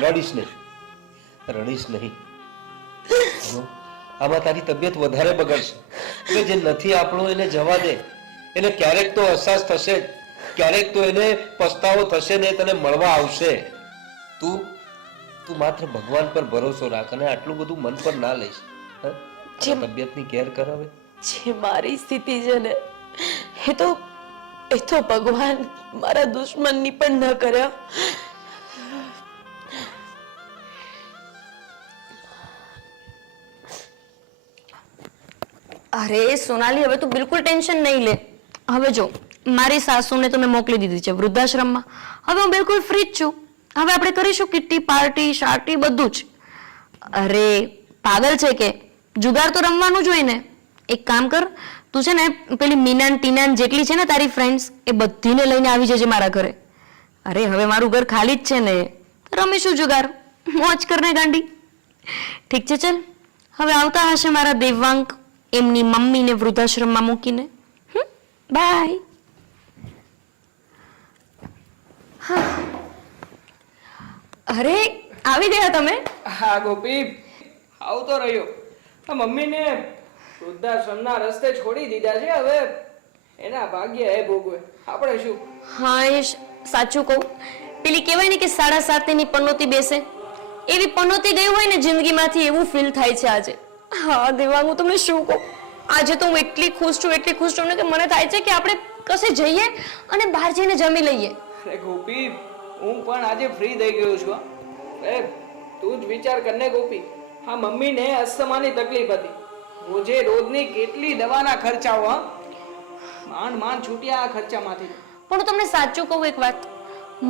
રડીશ નહીં, રડીશ નહીં. આમાં તારી તબિયત વધારે બગડશે. એટલે જે નથી આપણું એને જવા દે. એને ક્યારેક તો અહેસાસ થશે, ક્યારેક તો એને પસ્તાવો થશે ને તને મળવા આવશે. તું માત્ર ભગવાન પર ભરોસો રાખ અને આટલું બધું મન પર ના લઈશ. તબિયતની કેર કર. હવે જે મારી સ્થિતિ છે ને એ તો ભગવાન મારા દુશ્મનની પણ ન કર્યા. અરે સોનાલી, હવે તું બિલકુલ ટેન્શન નહીં લે. હવે જો, મારી સાસુને તો મેં મોકલી દીધી છે વૃદ્ધાશ્રમમાં. હવે હું બિલકુલ ફ્રી જ છું. હવે આપણે કરીશું કિટ્ટી પાર્ટી શાર્ટી બધું જ. અરે પાગલ છે કે? જુગાર તો રમવાનું જ હોય ને. એક કામ કર, તું છે ને પેલી મીનાન ટીનાન જેટલી છે ને તારી ફ્રેન્ડ્સ, એ બધીને લઈને આવી જજે મારા ઘરે. અરે હવે મારું ઘર ખાલી જ છે ને, રમીશું જુગાર, મોજ કરને ગાંડી. ઠીક છે, ચલ. હવે આવતા હશે મારા દેવાંક એમની મમ્મીને વૃદ્ધાશ્રમમાં મૂકીને. બાય. અરે આવી ગયા તમે? હા ગોપી, આવતો રહ્યો. મમ્મીને વૃદ્ધાશ્રમના રસ્તે છોડી દીધા છે. હવે એના ભાગ્ય એ ભોગવે, આપણે શું. હા, એ સાચું કહું, પેલી કહેવાય ને કે 7.5 ની પનોતી બેસે, એવી પનોતી ગઈ હોય ને જિંદગીમાંથી, એવું ફીલ થાય છે આજે. હા દેવાંગ, હું તમને શું કહું, આજે તો હું એટલી ખુશ છું ને કે મને થાય છે કે આપણે કશે જઈએ અને બહાર જઈને જમી લઈએ. અરે ગોપી, હું પણ આજે ફ્રી થઈ ગયો છું. તું જ વિચાર કરને ગોપી, હા મમ્મીને અસ્થમાની તકલીફ હતી. રોજની કેટલી દવાના ખર્ચાઓ. માંડ છૂટ્યા આ ખર્ચામાંથી. પણ હું તમને સાચું કહું એક વાત,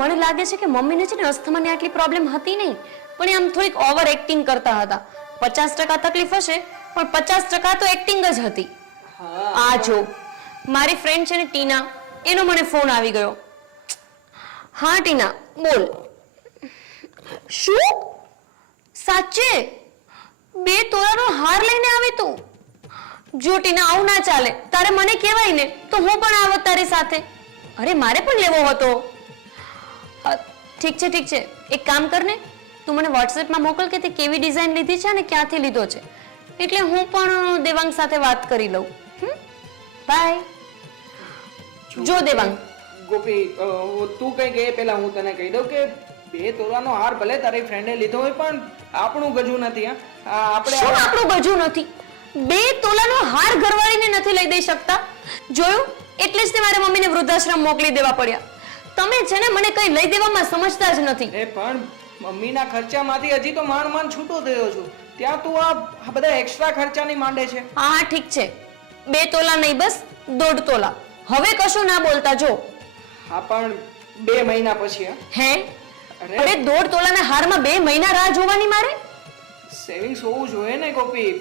મને લાગે છે કે મમ્મીને છે ને અસ્થમાની આટલી પ્રોબ્લેમ હતી નહીં, પણ આમ થોડીક ઓવર એક્ટિંગ કરતા હતા. 50% તકલીફ હશે પણ 50% તો એક્ટિંગ જ હતી. આ જો મારી ફ્રેન્ડ છે ને ટીના, એનો મને ફોન આવી ગયો. હા ટીના બોલ. શું? સાચે 2 તોલાનો હાર લઈને આવી તું? જો ટીના, આવું ના ચાલે. તારે મને કહેવાય ને તો હું પણ આવત તારી સાથે. અરે મારે પણ લેવો હતો. ઠીક છે, એક કામ કર ને, તું મને વોટ્સએપમાં મોકલ કે તે કેવી ડિઝાઇન લીધી છે અને ક્યાંથી લીધો છે, એટલે હું પણ દેવાંગ સાથે વાત કરી લઉં. બાય. જો દેવાંગ, ગોપી, તું કઈ કહે પેલા હું તને કહી દઉં કે 2 તોલાનો હાર ભલે તારી ફ્રેન્ડે લીધો હોય પણ આપણું ગજું નથી. શું આપણું ગજું નથી? 2 તોલાનો હાર ઘરવાળીને નથી લઈ દઈ શકતા? જોયું, એટલે જ તે મારે મમ્મીને વૃદ્ધાશ્રમ મોકલી દેવા પડ્યા. તમે છે ને મને કઈ લઈ દેવામાં સમજતા જ નથી. પણ મમ્મીના ખર્ચામાંથી હજી તો માંડ છૂટો થયો છું, ત્યાં તું આ બધા એક્સ્ટ્રા ખર્ચાની માંડે છે. હા ઠીક છે, 2 તોલા નહીં, બસ 1.5 તોલા. હવે કશું ના બોલતા. જો હા, પણ 2 મહિના પછી. હે? અરે 1.5 તોલાના હારમાં 2 મહિના રાહ જોવાની મારે? સેવિંગ્સ હોવું જોઈએ ને ગોપી.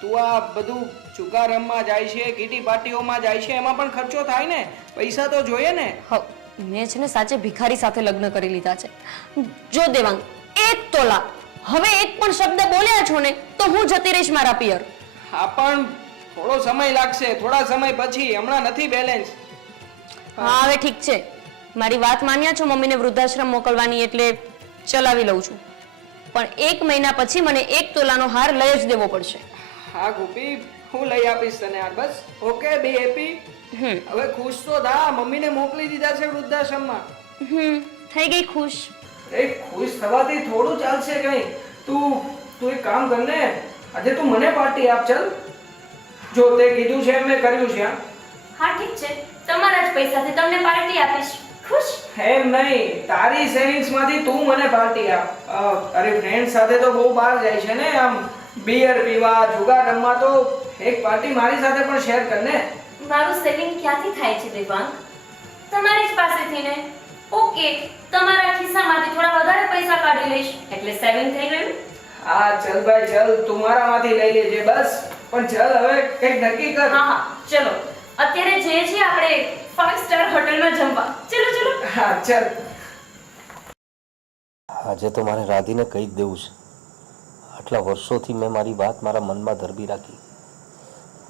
તું આ બધું જુગાર રમવા જાય છે, કીટી પાર્ટીઓમાં જાય છે, એમાં પણ ખર્ચો થાય ને, પૈસા તો જોઈએ ને. મેં છે ને સાચે ભિખારી સાથે લગ્ન કરી લીધા છે. જો દેવાંગ, 1 તોલા, હવે એક પણ શબ્દ બોલ્યા છો ને તો હું જતી રહીશ મારા પિયર. હા, પણ થોડો સમય લાગશે, થોડા સમય પછી, હમણાં નથી બેલેન્સ. હા હવે ઠીક છે, મારી વાત માન્યા છો મમ્મીને વૃદ્ધાશ્રમ મોકલવાની, એટલે ચલાવી લઉં છું. પણ 1 મહિના પછી મને 1 તોલાનો હાર લઈ જ દેવો પડશે. હા ગોપી, હું લઈ આપીશ તને હાર. બસ ઓકે, બી હેપી. હવે ખુશ તો થા, મમ્મીને મોકલી દીધા છે વૃદ્ધાશ્રમમાં. થઈ ગઈ ખુશ. ખુશ થવાથી થોડું ચાલશે કઈ. તું એક કામ કર ને, આજે તું મને પાર્ટી આપ. ચાલ, જો તે કીધું છે મેં કર્યું છે. હા ઠીક છે, તમારા જ પૈસાથી તમને પાર્ટી આપીશ. ખુશ? એમ નહીં, તારી સેવિંગ્સ માંથી તું મને પાર્ટી આપ. તારી ફ્રેન્ડ સાથે તો બહુ બહાર જાય છે ને, આમ બિયર પીવા, જુગાર રમવા, તો એક પાર્ટી મારી સાથે પણ શેર કર ને. મારું સેવિંગ ક્યાંથી થાય છે દેવાંગ? તમારી જ પાસેથી ને. ઓકે, તમારા ખિસ્સામાંથી થોડા વધારે પૈસા કાઢી લઈશ એટલે સેવિંગ થઈ ગયું. હા ચલ ભાઈ ચલ, તું મારામાંથી લઈ લેજે બસ. પણ ચલ હવે કંઈક નક્કી કર. હા હા ચલો અત્યારે જઈએ છીએ આપણે 5 સ્ટાર હોટલમાં જમવા. ચલો ચલો. હા ચલ. આજે તો મારે રાધીને કહી જ દેવું છે. આટલા વર્ષોથી મેં મારી વાત મારા મનમાં ધરબી રાખી,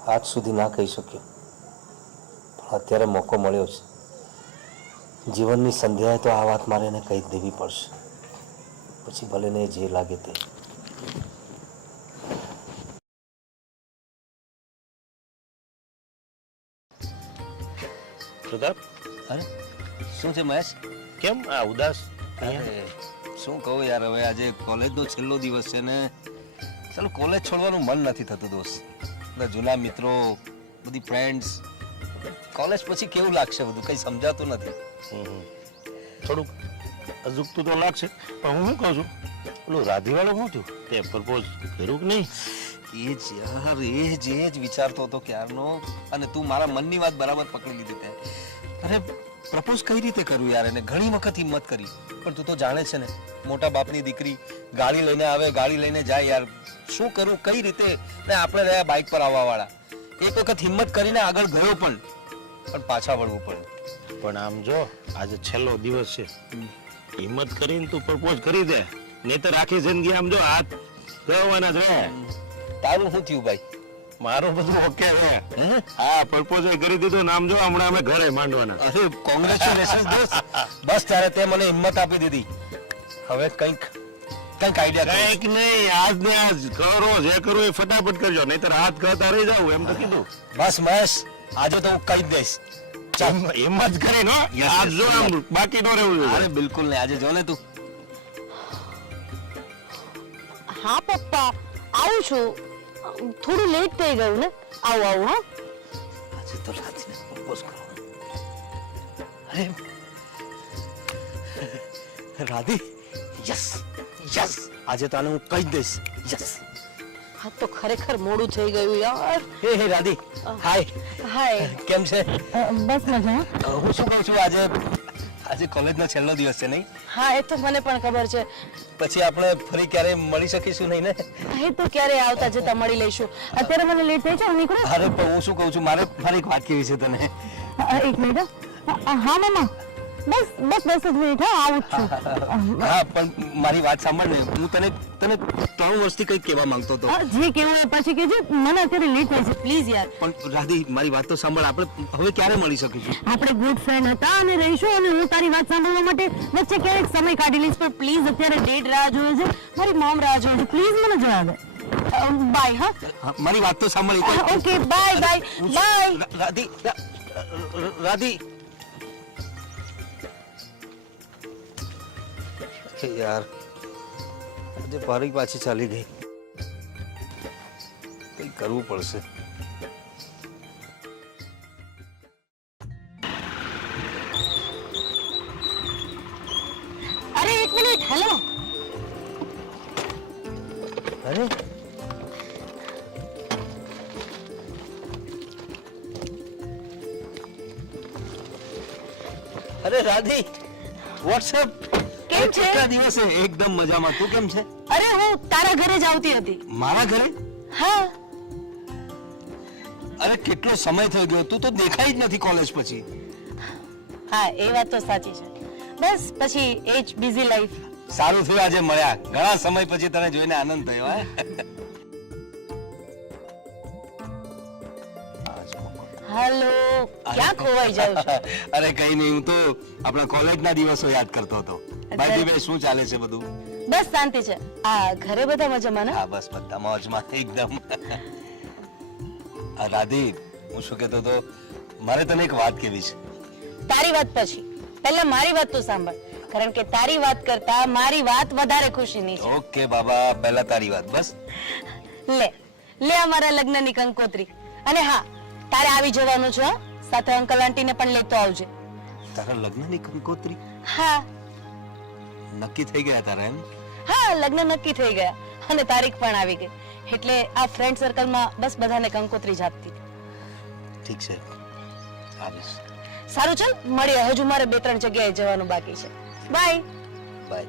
આજ સુધી ના કહી શક્યો, પણ અત્યારે મોકો મળ્યો છે. જીવનની સંધ્યાએ તો આ વાત મારે એને કહી જ દેવી પડશે, પછી ભલે ને જે લાગે તે. પ્રતાપ, અરે શું છે મહેશ? કેમ આ ઉદાસ? અરે શું કહું યાર, હવે આજે કોલેજનો છેલ્લો દિવસ છે ને ચાલો કોલેજ છોડવાનું મન નથી થતું દોસ્ત. બધા જૂના મિત્રો, બધી ફ્રેન્ડ્સ, કોલેજ પછી કેવું લાગશે બધું કંઈ સમજાતું નથી. થોડુંક અજુકતું તો લાગશે, પણ હું શું કહું છું, પેલું રાધીવાળું શું થયું? તે પ્રપોઝ કર્યું કે નહીં? એ જ યાર, એ જ વિચારતો હતો ક્યારનો, અને તું મારા મનની વાત બરાબર પકડી લીધી તે. અરે પ્રપોઝ કઈ રીતે કરું યાર, એને ઘણી વખત હિંમત કરી, પણ તું તો જાણે છે ને, મોટા બાપની દીકરી ગાડી લઈને આવે, ગાડી લઈને જાય યાર, શું કરું કઈ રીતે? ને આપણે રહ્યા બાઇક પર આવવા વાળા. એક વખત હિંમત કરીને આગળ ગયો પણ પાછા વળવું પડે. પણ આમ જો આજે છેલ્લો દિવસ છે, હિંમત કરીને તું પ્રપોઝ કરી દે, નહીતર આખી જિંદગી આમ જો હાથ ગવાના જ રહે. તારું શું થયું ભાઈ? મારું બધું ઓકે છે. હા, પ્રપોઝ કરી દીધું ને આમ જો હમણાં અમે ઘરે માંડવાના. અરે કોંગ્રેચ્યુલેશન દોસ્ત, બસ ત્યારે તે મને હિંમત આપી દીધી. હવે કંઈક આઈડિયા કંઈક નહીં, આજ ને આજ કરો, જે કરવું એ ફટાફટ કરજો, નહીતર હાથ ગતા રહી જાવ એમ તો કીધું. બસ મહેશ, આજે તો હું કહી જ દઈશ. હિંમત કરીને હો, આજ જો આમ બાકી ન રહેવું જોઈએ. અરે બિલકુલ નહીં, આજે જો ને તું. હા પપ્પા આવું છું, થોડું લેટ થઈ ગયું ને. આવું હા. આજે તો રાત્રે પ્રપોઝ કરો. અરે રાધી, યસ યસ, આજે તો આને હું કહી જ દઈશ. યસ. હા તો ખરેખર મોડું થઈ ગયું યાર. હે રાધી, હાય. હાય. કેમ છે? બસ મજા. હું શું કહું છું, આજે કોલેજનો છેલ્લો દિવસ છે નહીં? હા એ તો મને પણ ખબર છે. પછી આપણે ફરી ક્યારે મળી શકીશું નહીં ને? એ તો ક્યારે આવતા જતા મળી લઈશું. અત્યારે મને લેટ થઈ છે, નીકળો. અરે પણ હું શું કહું છું, મારે એક વાત કેવી છે તને. એક મિનિટ. હા મમ્મા, બસ 10 જ મિનિટ. હા આવું જ છું. હા પણ મારી વાત સાંભળ ને, હું તને 3 વર્ષથી કંઈક કહેવા માંગતો હતો. જે કેવું એ પછી કહેજો, મને અત્યારે લેટ થાય છે પ્લીઝ યાર. પણ રાધી, મારી વાત તો સાંભળ, આપણે હવે ક્યારે મળી શકીશું? આપણે ગુડ ફ્રેન્ડ હતા અને રહીશું, અને હું તારી વાત સાંભળવા માટે વચ્ચે ક્યારેક સમય કાઢી લઈશ, પણ પ્લીઝ અત્યારે ડેટ રાહ જોવે છે, મારી મોમ રાહ જોવે છે, પ્લીઝ મને જણાવે. બાય. હા મારી વાત તો સાંભળ. Okay bye bye bye. Radhi યાર, આજે પારી પાછી ચાલી ગઈ. કંઈ કરવું પડશે. અરે એક મિનિટ. હેલો. અરે અરે રાધી, વોટ્સએપ કેમ છે? કેટલા દિવસે? એકદમ મજામાં. તું કેમ છે? અરે હું તારા ઘરે જ આવતી હતી. મારા ઘરે? હા. અરે કેટલો સમય થઈ ગયો, તું તો દેખાઈ જ નથી કોલેજ પછી. હા એ વાત તો સાચી છે. બસ પછી એ જ બિઝી લાઈફ. સારું થયું આજે મળ્યા, ઘણા સમય પછી તને જોઈને આનંદ થયો. હેલો, ક્યાં ખોવાઈ જાવ છો? અરે કઈ નહીં, હું તો આપણા કોલેજના દિવસો યાદ કરતો હતો. બાય ધ વે, શું ચાલે છે બધું? બસ શાંતિ છે. આ ઘરે બધા મજામાં ને? હા બસ બધા મોજમાં એકદમ. આ રાધી, હું શું કહેતો હતો, મારે તને એક વાત કહેવી છે. તારી વાત પછી પહેલા મારી વાત તો સાંભળ, કારણ કે તારી વાત કરતા મારી વાત વધારે ખુશીની છે. ઓકે બાબા, પહેલા તારી વાત. બસ લે લે અમારા લગ્નની કંકોત્રી. અને હા, તારે આવી જવાનું છે, સાથે અંકલ આંટીને પણ લેતો આવજે. તારા લગ્નની કંકોત્રી હા નક્કી થઈ ગયા તારા? એમ? હા લગ્ન નક્કી થઈ ગયા અને તારીખ પણ આવી ગઈ, એટલે આ ફ્રેન્ડ સર્કલમાં બસ બધાને કંકોત્રી જ આપતી. ઠીક છે, આવીશ. સારું ચાલ મળીએ, હજુ મારે 2-3 જગ્યાએ જવાનું બાકી છે. By bye.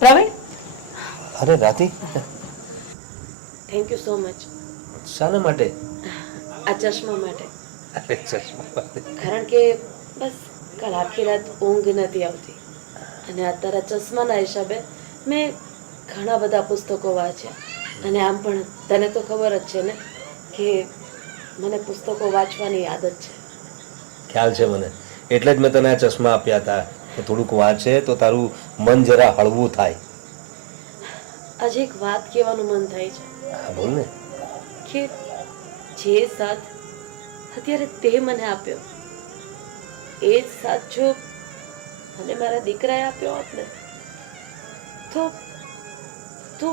પ્રવીણ અરે Radhi, thank you so much શાના માટે? આ ચશ્મા માટે. અરે ચશ્મા માટે. કારણ કે બસ કાલ આખી રાત ઊંઘ નથી આવતી અને આ તારા ચશ્માના હિસાબે મેં ઘણા બધા પુસ્તકો વાંચ્યા. અને આમ પણ તને તો ખબર જ છે ને કે મને પુસ્તકો વાંચવાની આદત છે. ખ્યાલ છે મને, એટલે જ મેં તને આ ચશ્મા આપ્યા હતા કે થોડુંક વાંચે તો તારું મન જરા હળવું થાય. આજે એક વાત કહેવાનું મન થાય છે હા બોલ ને. કે જે સાથ અત્યારે તે મને આપ્યો એ જ સાથ જો મને મારા દીકરાએ આપ્યો હોત ને તો તો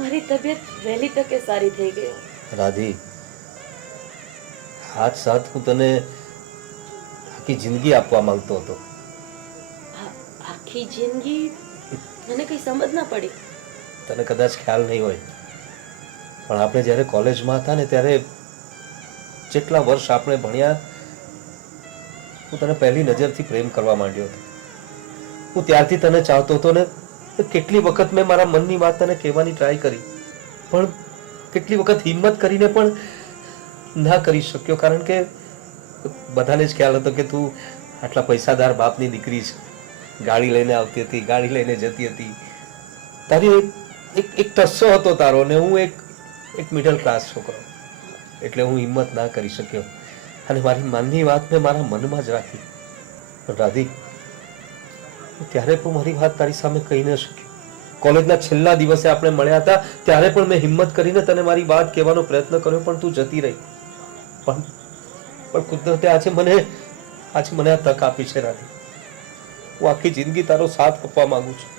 મારી તબિયત વહેલી તકે સારી થઈ ગઈ હોત. રાધી, આજ સાથ હું તને આખી જિંદગી આપવા માંગતો હતો. આખી જિંદગી મને કઈ સમજ ના પડી. તને કદાચ ખ્યાલ નહીં હોય પણ આપણે જ્યારે કોલેજમાં હતા ને ત્યારે જેટલા વર્ષ આપણે ભણ્યા, હું તને પહેલી નજરથી પ્રેમ કરવા માંડ્યો હતો. હું ત્યારથી તને ચાહતો હતો ને કેટલી વખત મેં મારા મનની વાત તને કહેવાની ટ્રાય કરી, પણ કેટલી વખત હિંમત કરીને પણ ના કરી શક્યો. કારણ કે બધાને જ ખ્યાલ હતો કે તું આટલા પૈસાદાર બાપની દીકરી છે. ગાડી લઈને આવતી હતી, ગાડી લઈને જતી હતી. તારી એક ટસ્સો હતો તારો ને હું એક મિડલ ક્લાસ છોકરો. એટલે હું હિંમત ના કરી શક્યો અને મારી મનની વાત મેં મારા મનમાં જ રાખી. પણ રાધી, ત્યારે પણ મારી વાત તારી સામે કહી ન શક્યો. કોલેજના છેલ્લા દિવસે આપણે મળ્યા હતા ત્યારે પણ મેં હિંમત કરીને તને મારી વાત કહેવાનો પ્રયત્ન કર્યો, પણ તું જતી રહી. પણ કુદરતે આજે મને આ તક આપી છે રાધી. હું આખી જિંદગી તારો સાથ આપવા માંગુ છું,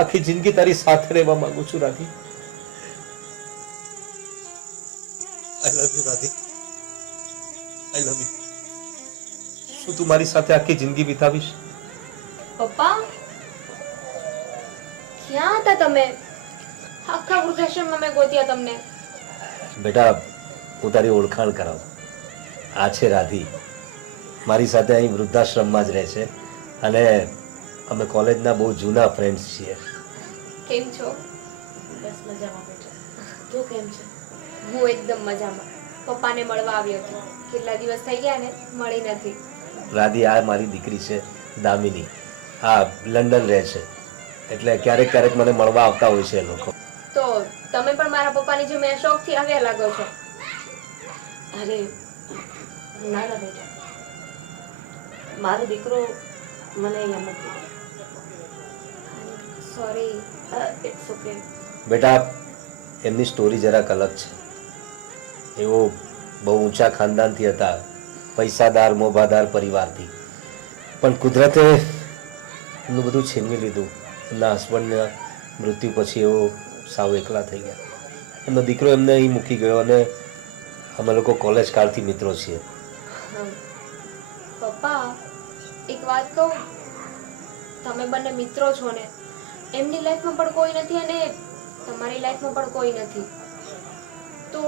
આખી જિંદગી તારી સાથે રહેવા માંગુ છું Radhi. I love you Radhi, I love you. શું તું મારી સાથે આખી જિંદગી વિતાવીશ? પપ્પા ક્યાં હતા તમે? આખા વૃદ્ધાશ્રમમાં મેં ગોત્યા તમને. બેટા, હું તારી ઓળખાણ કરાવું. આ છે રાધી, મારી સાથે અહીં વૃદ્ધાશ્રમમાં જ રહે છે અને અમે કોલેજના બહુ જૂના ફ્રેન્ડ્સ છીએ. કેમ છો? બસ મજામાં બેટા. તું કેમ છે? હું એકદમ મજામાં. પપ્પાને મળવા આવી હતી, કેટલા દિવસ થઈ ગયા ને મળી નથી. રાધી, આ મારી દીકરી છે દામિની. હા, લંડન રહે છે એટલે ક્યારેક ક્યારેક મને મળવા આવતા હોય છે એ લોકો. તો તમે પણ મારા પપ્પાની જેમ શોખથી આવ્યા લાગો છો. અરે ના ના બેટા, મારો દીકરો મને અહીંયા મોકલ્યો. સોરી. It's okay. બેટા, એમની સ્ટોરી જરાક અલગ છે. એવો બહુ ઊંચા ખાનદાનથી હતા, પૈસાદાર મોભાદાર પરિવારથી, પણ કુદરતે એમનું બધું છીનવી લીધું. એમના હસબન્ડના મૃત્યુ પછી એવો સાવ એકલા થઈ ગયા. એમનો દીકરો એમને અહીં મૂકી ગયો અને અમે લોકો કોલેજ કાળથી મિત્રો છીએ. પપ્પા એક વાત કહું, તમે બંને મિત્રો છો ને, એમની લાઈફમાં પણ કોઈ નથી અને તમારી લાઈફમાં પણ કોઈ નથી, તો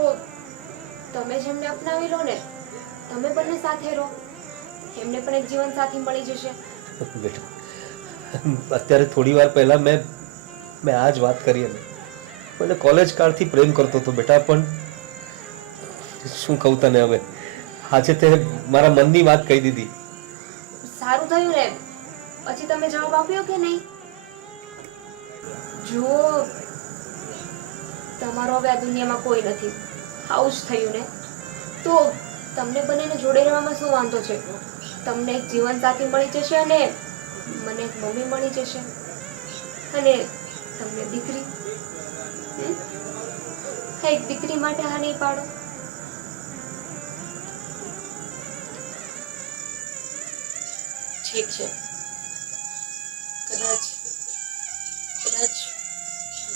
તમે જેમને અપનાવી લો ને, તમે બંને સાથે રહો, એમને પણ એક જીવન સાથી મળી જશે. બેટા, અત્યારે થોડી વાર પહેલા મેં આ જ વાત કરી અને મને કોલેજ કાળથી પ્રેમ કરતો હતો બેટા, પણ શું કહું તને હવે, આજે તે મારા મનની વાત કહી દીધી. સારું થયું ને, પછી તમે જવાબ આપ્યો કે નહીં? જો તમારો હવે આ દુનિયામાં કોઈ નથી, આવું જ થયું ને, તો તમને બંનેને જોડે રહેવામાં શું વાંધો છે? તમને એક જીવન સાથી મળી જશે અને મને એક મમ્મી મળી જશે અને તમને દીકરી. એક દીકરી માટે હા નહીં પાડો? ઠીક છે, કદાચ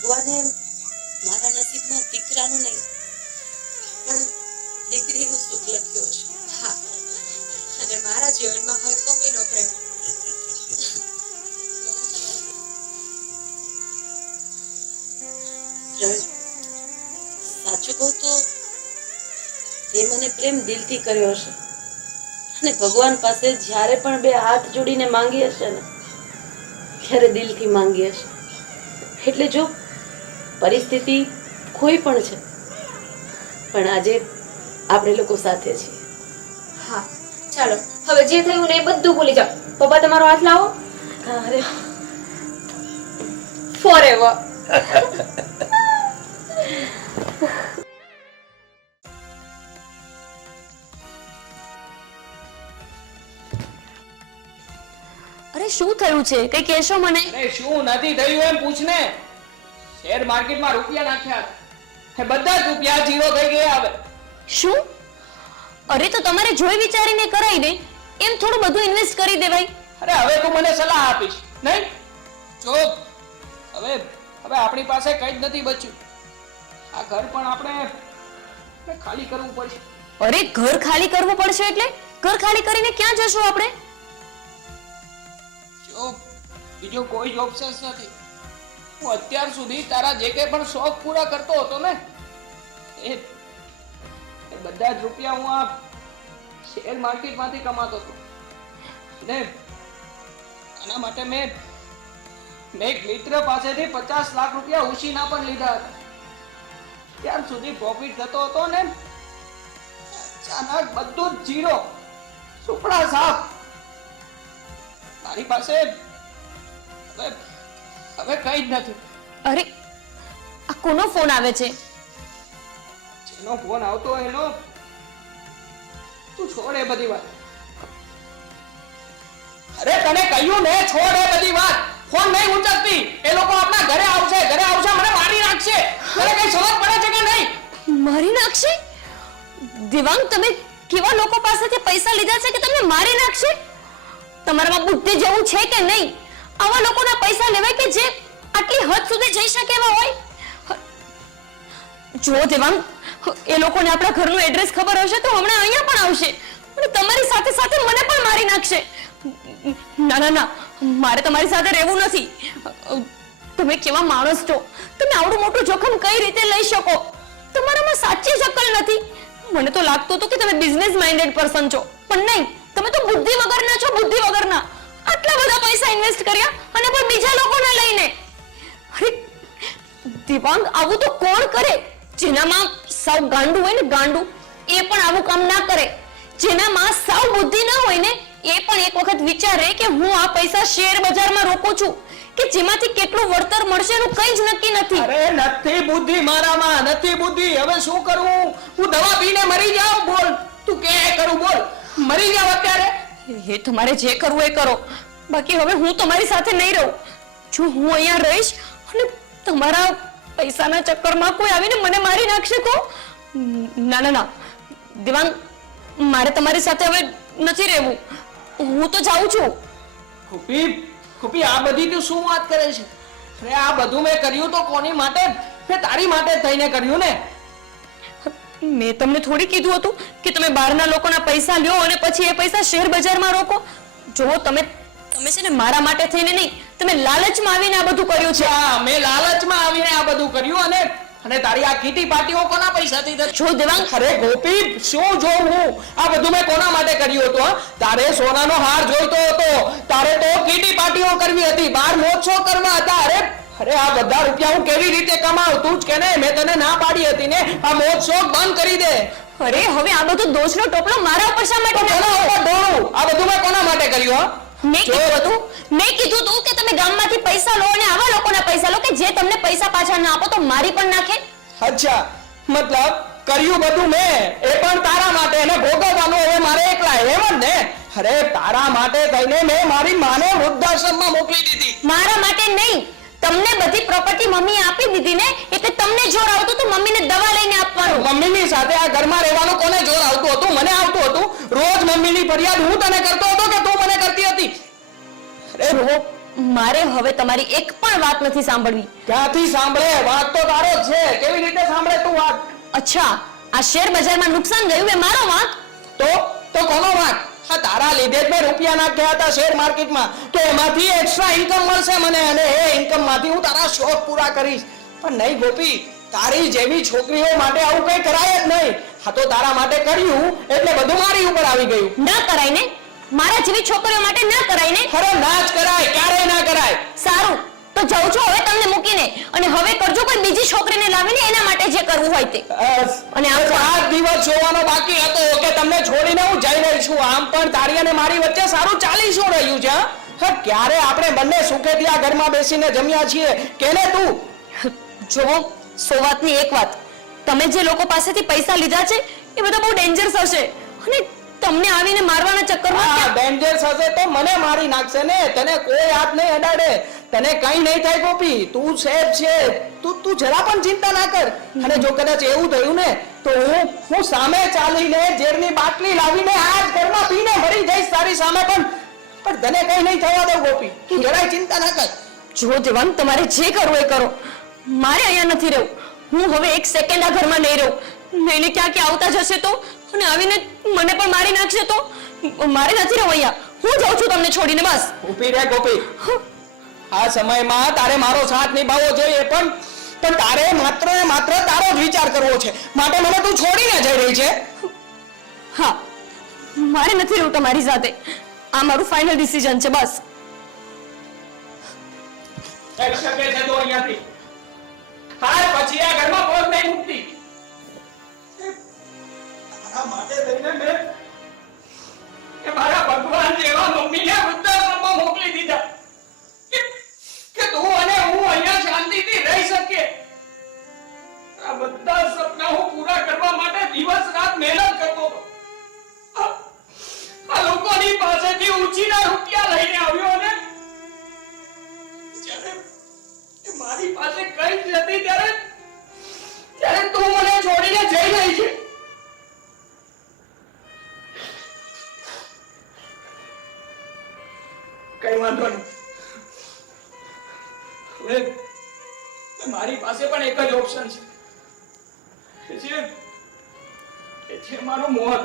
ભગવાને મારા નસીબમાં દીકરાનું નહીં પણ દીકરીનું સુખ લખ્યો છે. હા, અને મારા જીવનમાં હવે મમ્મીનો પ્રેમ. સાચું કહું તો તે મને પ્રેમ દિલથી કર્યો હશે અને ભગવાન પાસે જ્યારે પણ બે હાથ જોડીને માંગી હશે ને ત્યારે દિલથી માંગી હશે. એટલે જો પરિસ્થિતિ કોઈ પણ છે, પણ આજે આપણે લોકો સાથે છીએ. હા ચાલો હવે જે થયું ને એ બધું ભૂલી જાઓ. પપ્પા તમારો હાથ લાવો. અરે ફોરએવર. અરે શું થયું છે, કઈ કહેશો મને? અરે શું નથી થયું એમ પૂછને. શેર માર્કેટમાં રૂપિયા નાખ્યા હતા, એ બધા જ રૂપિયા ઝીરો થઈ ગયા હવે. શું? અરે તો તમારે જોઈ વિચારીને કરાય ને, એમ થોડું બધું ઇન્વેસ્ટ કરી દેવાય. અરે હવે તું મને સલાહ આપીશ નહીં? જો હવે હવે આપણી પાસે કંઈ જ નથી બચ્યું. આ ઘર પણ આપણે ખાલી કરવું પડશે. અરે ઘર ખાલી કરવું પડશે એટલે ઘર ખાલી કરીને ક્યાં જશું આપણે? જો બીજો કોઈ જ ઓપ્શન નથી. હું અત્યાર સુધી તારા જે કંઈ પણ શોખ પૂરા કરતો હતો ને, એ બધા જ રૂપિયા હું આ શેર માર્કેટમાંથી કમાતો હતો. ને આના માટે મેં એક મિત્ર પાસેથી 50 લાખ રૂપિયા ઉછીના પણ લીધા હતા. ત્યાર સુધી પ્રોફિટ થતો હતો ને, અચાનક બધું જ ઝીરો, સુપડા સાફ. મારી પાસે હવે કંઈ જ નથી. અરે આ કોનો ફોન આવે છે? જેનો ફોન આવતો હોય એનો તું છોડ એ બધી વાત. અરે તને કહ્યું ને છોડ એ બધી વાત. ફોન નહીં ઉંચકતી. એ લોકો આપણા ઘરે આવશે મને મારી નાખશે. તને કઈ સમજ પડે છે કે નહીં? મારી નાખશે? દેવાંગ, તમે કેવા લોકો પાસેથી પૈસા લીધા છે કે તમને મારી નાખશે? તમારામાં બુદ્ધિ જેવું છે કે નહીં? આવા લોકોના પૈસા લેવાય કે જે આટલી હદ સુધી જઈ શકે એવા હોય? જો દેવાંગ, એ લોકોને આપણા ઘરનું એડ્રેસ ખબર હશે તો હમણાં અહીંયા પણ આવશે અને તમારી સાથે સાથે મને પણ મારી નાખશે. ના ના ના, મારે તમારી સાથે રહેવું નથી. તમે કેવા માણસ છો? તમે આવડું મોટું જોખમ કઈ રીતે લઈ શકો? તમારામાં સાચી જ અક્કલ નથી. મને તો લાગતું હતું કે તમે બિઝનેસ માઇન્ડેડ પર્સન છો, પણ નહીં, તમે તો બુદ્ધિ વગરના છો, બુદ્ધિ વગરના. આટલા બધા પૈસા ઇન્વેસ્ટ કર્યા અને પણ બીજા લોકોને લઈને. અરે દેવાંગ, આવું તો કોણ કરે? જેનામાં સાવ ગાંડું હોય ને, ગાંડું, એ પણ આવું કામ ના કરે. જેનામાં સાવ બુદ્ધિ ના હોય ને, એ પણ એક વખત વિચારે કે હું આ પૈસા શેર બજારમાં રોકું છું કે જેમાંથી કેટલું વળતર મળશે એનું કંઈ જ નક્કી નથી. અરે નથી બુદ્ધિ મારામાં, નથી બુદ્ધિ. હવે શું કરું? હું દવા પીને મરી જાઉં? બોલ, તું કે કરું? બોલ, મરી જાવ અત્યારે. એ તમારે જે કરવું એ કરો, બાકી હવે હું તમારી સાથે નહીં રહું. જો હું અહીંયા રહીશ અને તમારા પૈસાના ચક્કરમાં કોઈ આવીને મને મારી નાખશે તો ના ના ના દેવાંગ, મારે તમારી સાથે હવે નથી રહેવું. હું તો જાઉં છું. કુપી આ બધી તું શું વાત કરે છે? અરે આ બધું મેં કર્યું તો કોની માટે? મેં તારી માટે જ થઈને કર્યું ને. મેં તમને થોડી કીધું હતું કે તમે બહારના લોકોના પૈસા લ્યો અને પછી એ પૈસા શેર બજારમાં રોકો? જો તમે છે ને મારા માટે થઈને નહીં, તમે લાલચમાં આવીને આ બધું કર્યું છે. મેં લાલચમાં આવીને આ બધું કર્યું અને તારી આ કીટી પાર્ટીઓ કોના પૈસાથી થતી? જો દેવાંગ, અરે ગોપી, શું જોઉં હું? આ બધું મેં કોના માટે કર્યું હતું? તારે સોનાનો હાર જોઈતો હતો, તારે તો કીટી પાર્ટીઓ કરવી હતી, બાર મોજ કરવા હતા. અરે આ બધા રૂપિયા હું કેવી રીતે કમાઉં? તું જ કે ને, મેં તને ના પાડી હતી ને આ મોજ શોખ બંધ કરી દે. અરે હવે આ બધું દોષનો ટોપલો મારા ઉપર શા માટે કોના ઉપર ઢોળું? આ બધું મેં કોના માટે કર્યું? મેં કીધું હતું કે તમે ગામમાંથી પૈસા લો અને આવા લોકોના પૈસા લો કે જે તમને પૈસા પાછા ના આપો તો મારી પણ નાખે. અચ્છા, મતલબ કર્યું બધું મેં, એ પણ તારા માટે, અને ભોગવવાનું હવે મારે એકલા, એમ જ ને? અરે તારા માટે થઈને મેં મારી માને વૃદ્ધાશ્રમમાં મોકલી દીધી. મારા માટે નહીં, તમને બધી પ્રોપર્ટી મમ્મીએ આપી દીધી ને, એટલે તમને જોર આવતું તો મમ્મીને દવા લઈને આપવાનું. મમ્મીની સાથે આ ઘરમાં રહેવાનું કોને જોર આવતું હતું? મને આવતું હતું. રોજ મમ્મીની ફરિયાદ હું તને કરતો હતો કે તું મને કરતી હતી? અરે મારે હવે તમારી એક પણ વાત નથી સાંભળવી. ક્યાંથી સાંભળે? વાત તો તારો જ છે. કેવી રીતે સાંભળે તું વાત? અચ્છા, આ શેર બજારમાં નુકસાન ગયું એ મારો વાંક? તો કોનો વાંક? હા, તારા લીધે જ મેં રૂપિયા નાખ્યા હતા શેર માર્કેટમાં, તો એમાંથી એક્સ્ટ્રા ઇન્કમ મળશે મને, અને એ ઇન્કમ માંથી હું તારા શોખ પૂરા કરીશ. પણ નહીં ગોપી, તારી જેવી છોકરીઓ માટે આવું કઈ કરાય જ નહીં. હા તો તારા માટે કર્યું એટલે બધું મારી ઉપર આવી ગયું. ના કરાય ને, મારા જેવી છોકરીઓ માટે ના કરાય ને. અરે ના જ કરાય, ક્યારેય ના કરાય. સારું, તો જાઉં છું હવે તમને મૂકીને, અને હવે કરજો કોઈ બીજી છોકરીને લાવીને એના માટે જે કરવું હોય તે. અને આ 7 દિવસ જોવાનો બાકી હતો કે તમને છોડીને હું જઈ રહી છું. આમ પણ તારી અને મારી વચ્ચે સારું ચાલી શું રહ્યું છે? હા, ક્યારે આપણે બંને સુખેથી આ ઘરમાં બેસીને જમ્યા છીએ કેને તું? જુઓ, સોવાતની એક વાત, તમે જે લોકો પાસેથી પૈસા લીધા છે એ બધા બહુ ડેન્જરસ હશે, અને તમને આવીને મારવાના ચક્કરમાં હા, ડેન્જરસ હશે તો મને મારી નાખશે ને. તને કોઈ હાથ નહીં અડાડે, તને કઈ નહીં થાય ગોપી. તું સેફ છે, તું જરા પણ ચિંતા ના કર. અને જો કદાચ એવું થયું ને તો હું સામે ચાલીને ઝેરની બાટલી લાવીને આ જ ઘરમાં પીને મરી જઈશ તારી સામે. પણ તને કઈ નહીં થવા દઉં ગોપી, તું જરાય ચિંતા ના કર. જો દેવાંગ, તમારે જે કરવું એ કરો, મારે અહીંયા નથી રહેવું. હું હવે એક સેકન્ડ આ ઘરમાં નહીં રહું. નહીં ક્યાં ક્યાં આવતા જશે તો, અને આવીને મને પણ મારી નાખશે તો મારે નથી રહેવું અહીંયા. હું જાઉં છું તમને છોડીને, બસ. ઊભી રહે ગોપી. આ સમયમાં તારે મારો સાથ નિભાવવો જોઈએ, પણ તારે માત્ર ને માત્ર તારો જ વિચાર કરવો છે. માટે મને તું છોડીને જઈ રહી છે? હા, મારે નથી રહેવું તમારી સાથે. આ મારું ફાઇનલ ડિસિઝન છે, બસ. એક શકે છે તો અહીંયાથી. હાલ પછી આ ઘરમાં પગ નહીં મૂકતી. તારા માટે થઈને મેં મારા ભગવાન જેવા મમ્મીને વૃદ્ધાશ્રમમાં મોકલી દીધા કે તું અને હું અહીંયા શાંતિથી રહી શકીએ. આ બધા સપના હું પૂરા કરવા માટે દિવસ રાત મહેનત કરતો હતો. આ લોકોની પાસેથી ઊંચીના રૂપિયા લઈને આવ્યો અને જ્યારે મારી પાસે કઈ જ નથી ત્યારે તું મને છોડીને જઈ રહી છે. કઈ વાંધો નહીં. હવે મારી પાસે પણ એક જ ઓપ્શન છે, એ છે મારું મોત.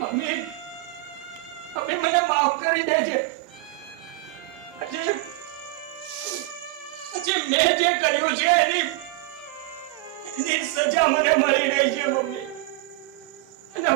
મમ્મી મને માફ કરી દેજે. આજે મેં જે કર્યું છે એની સજા મને મળી રહી છે મમ્મી. અને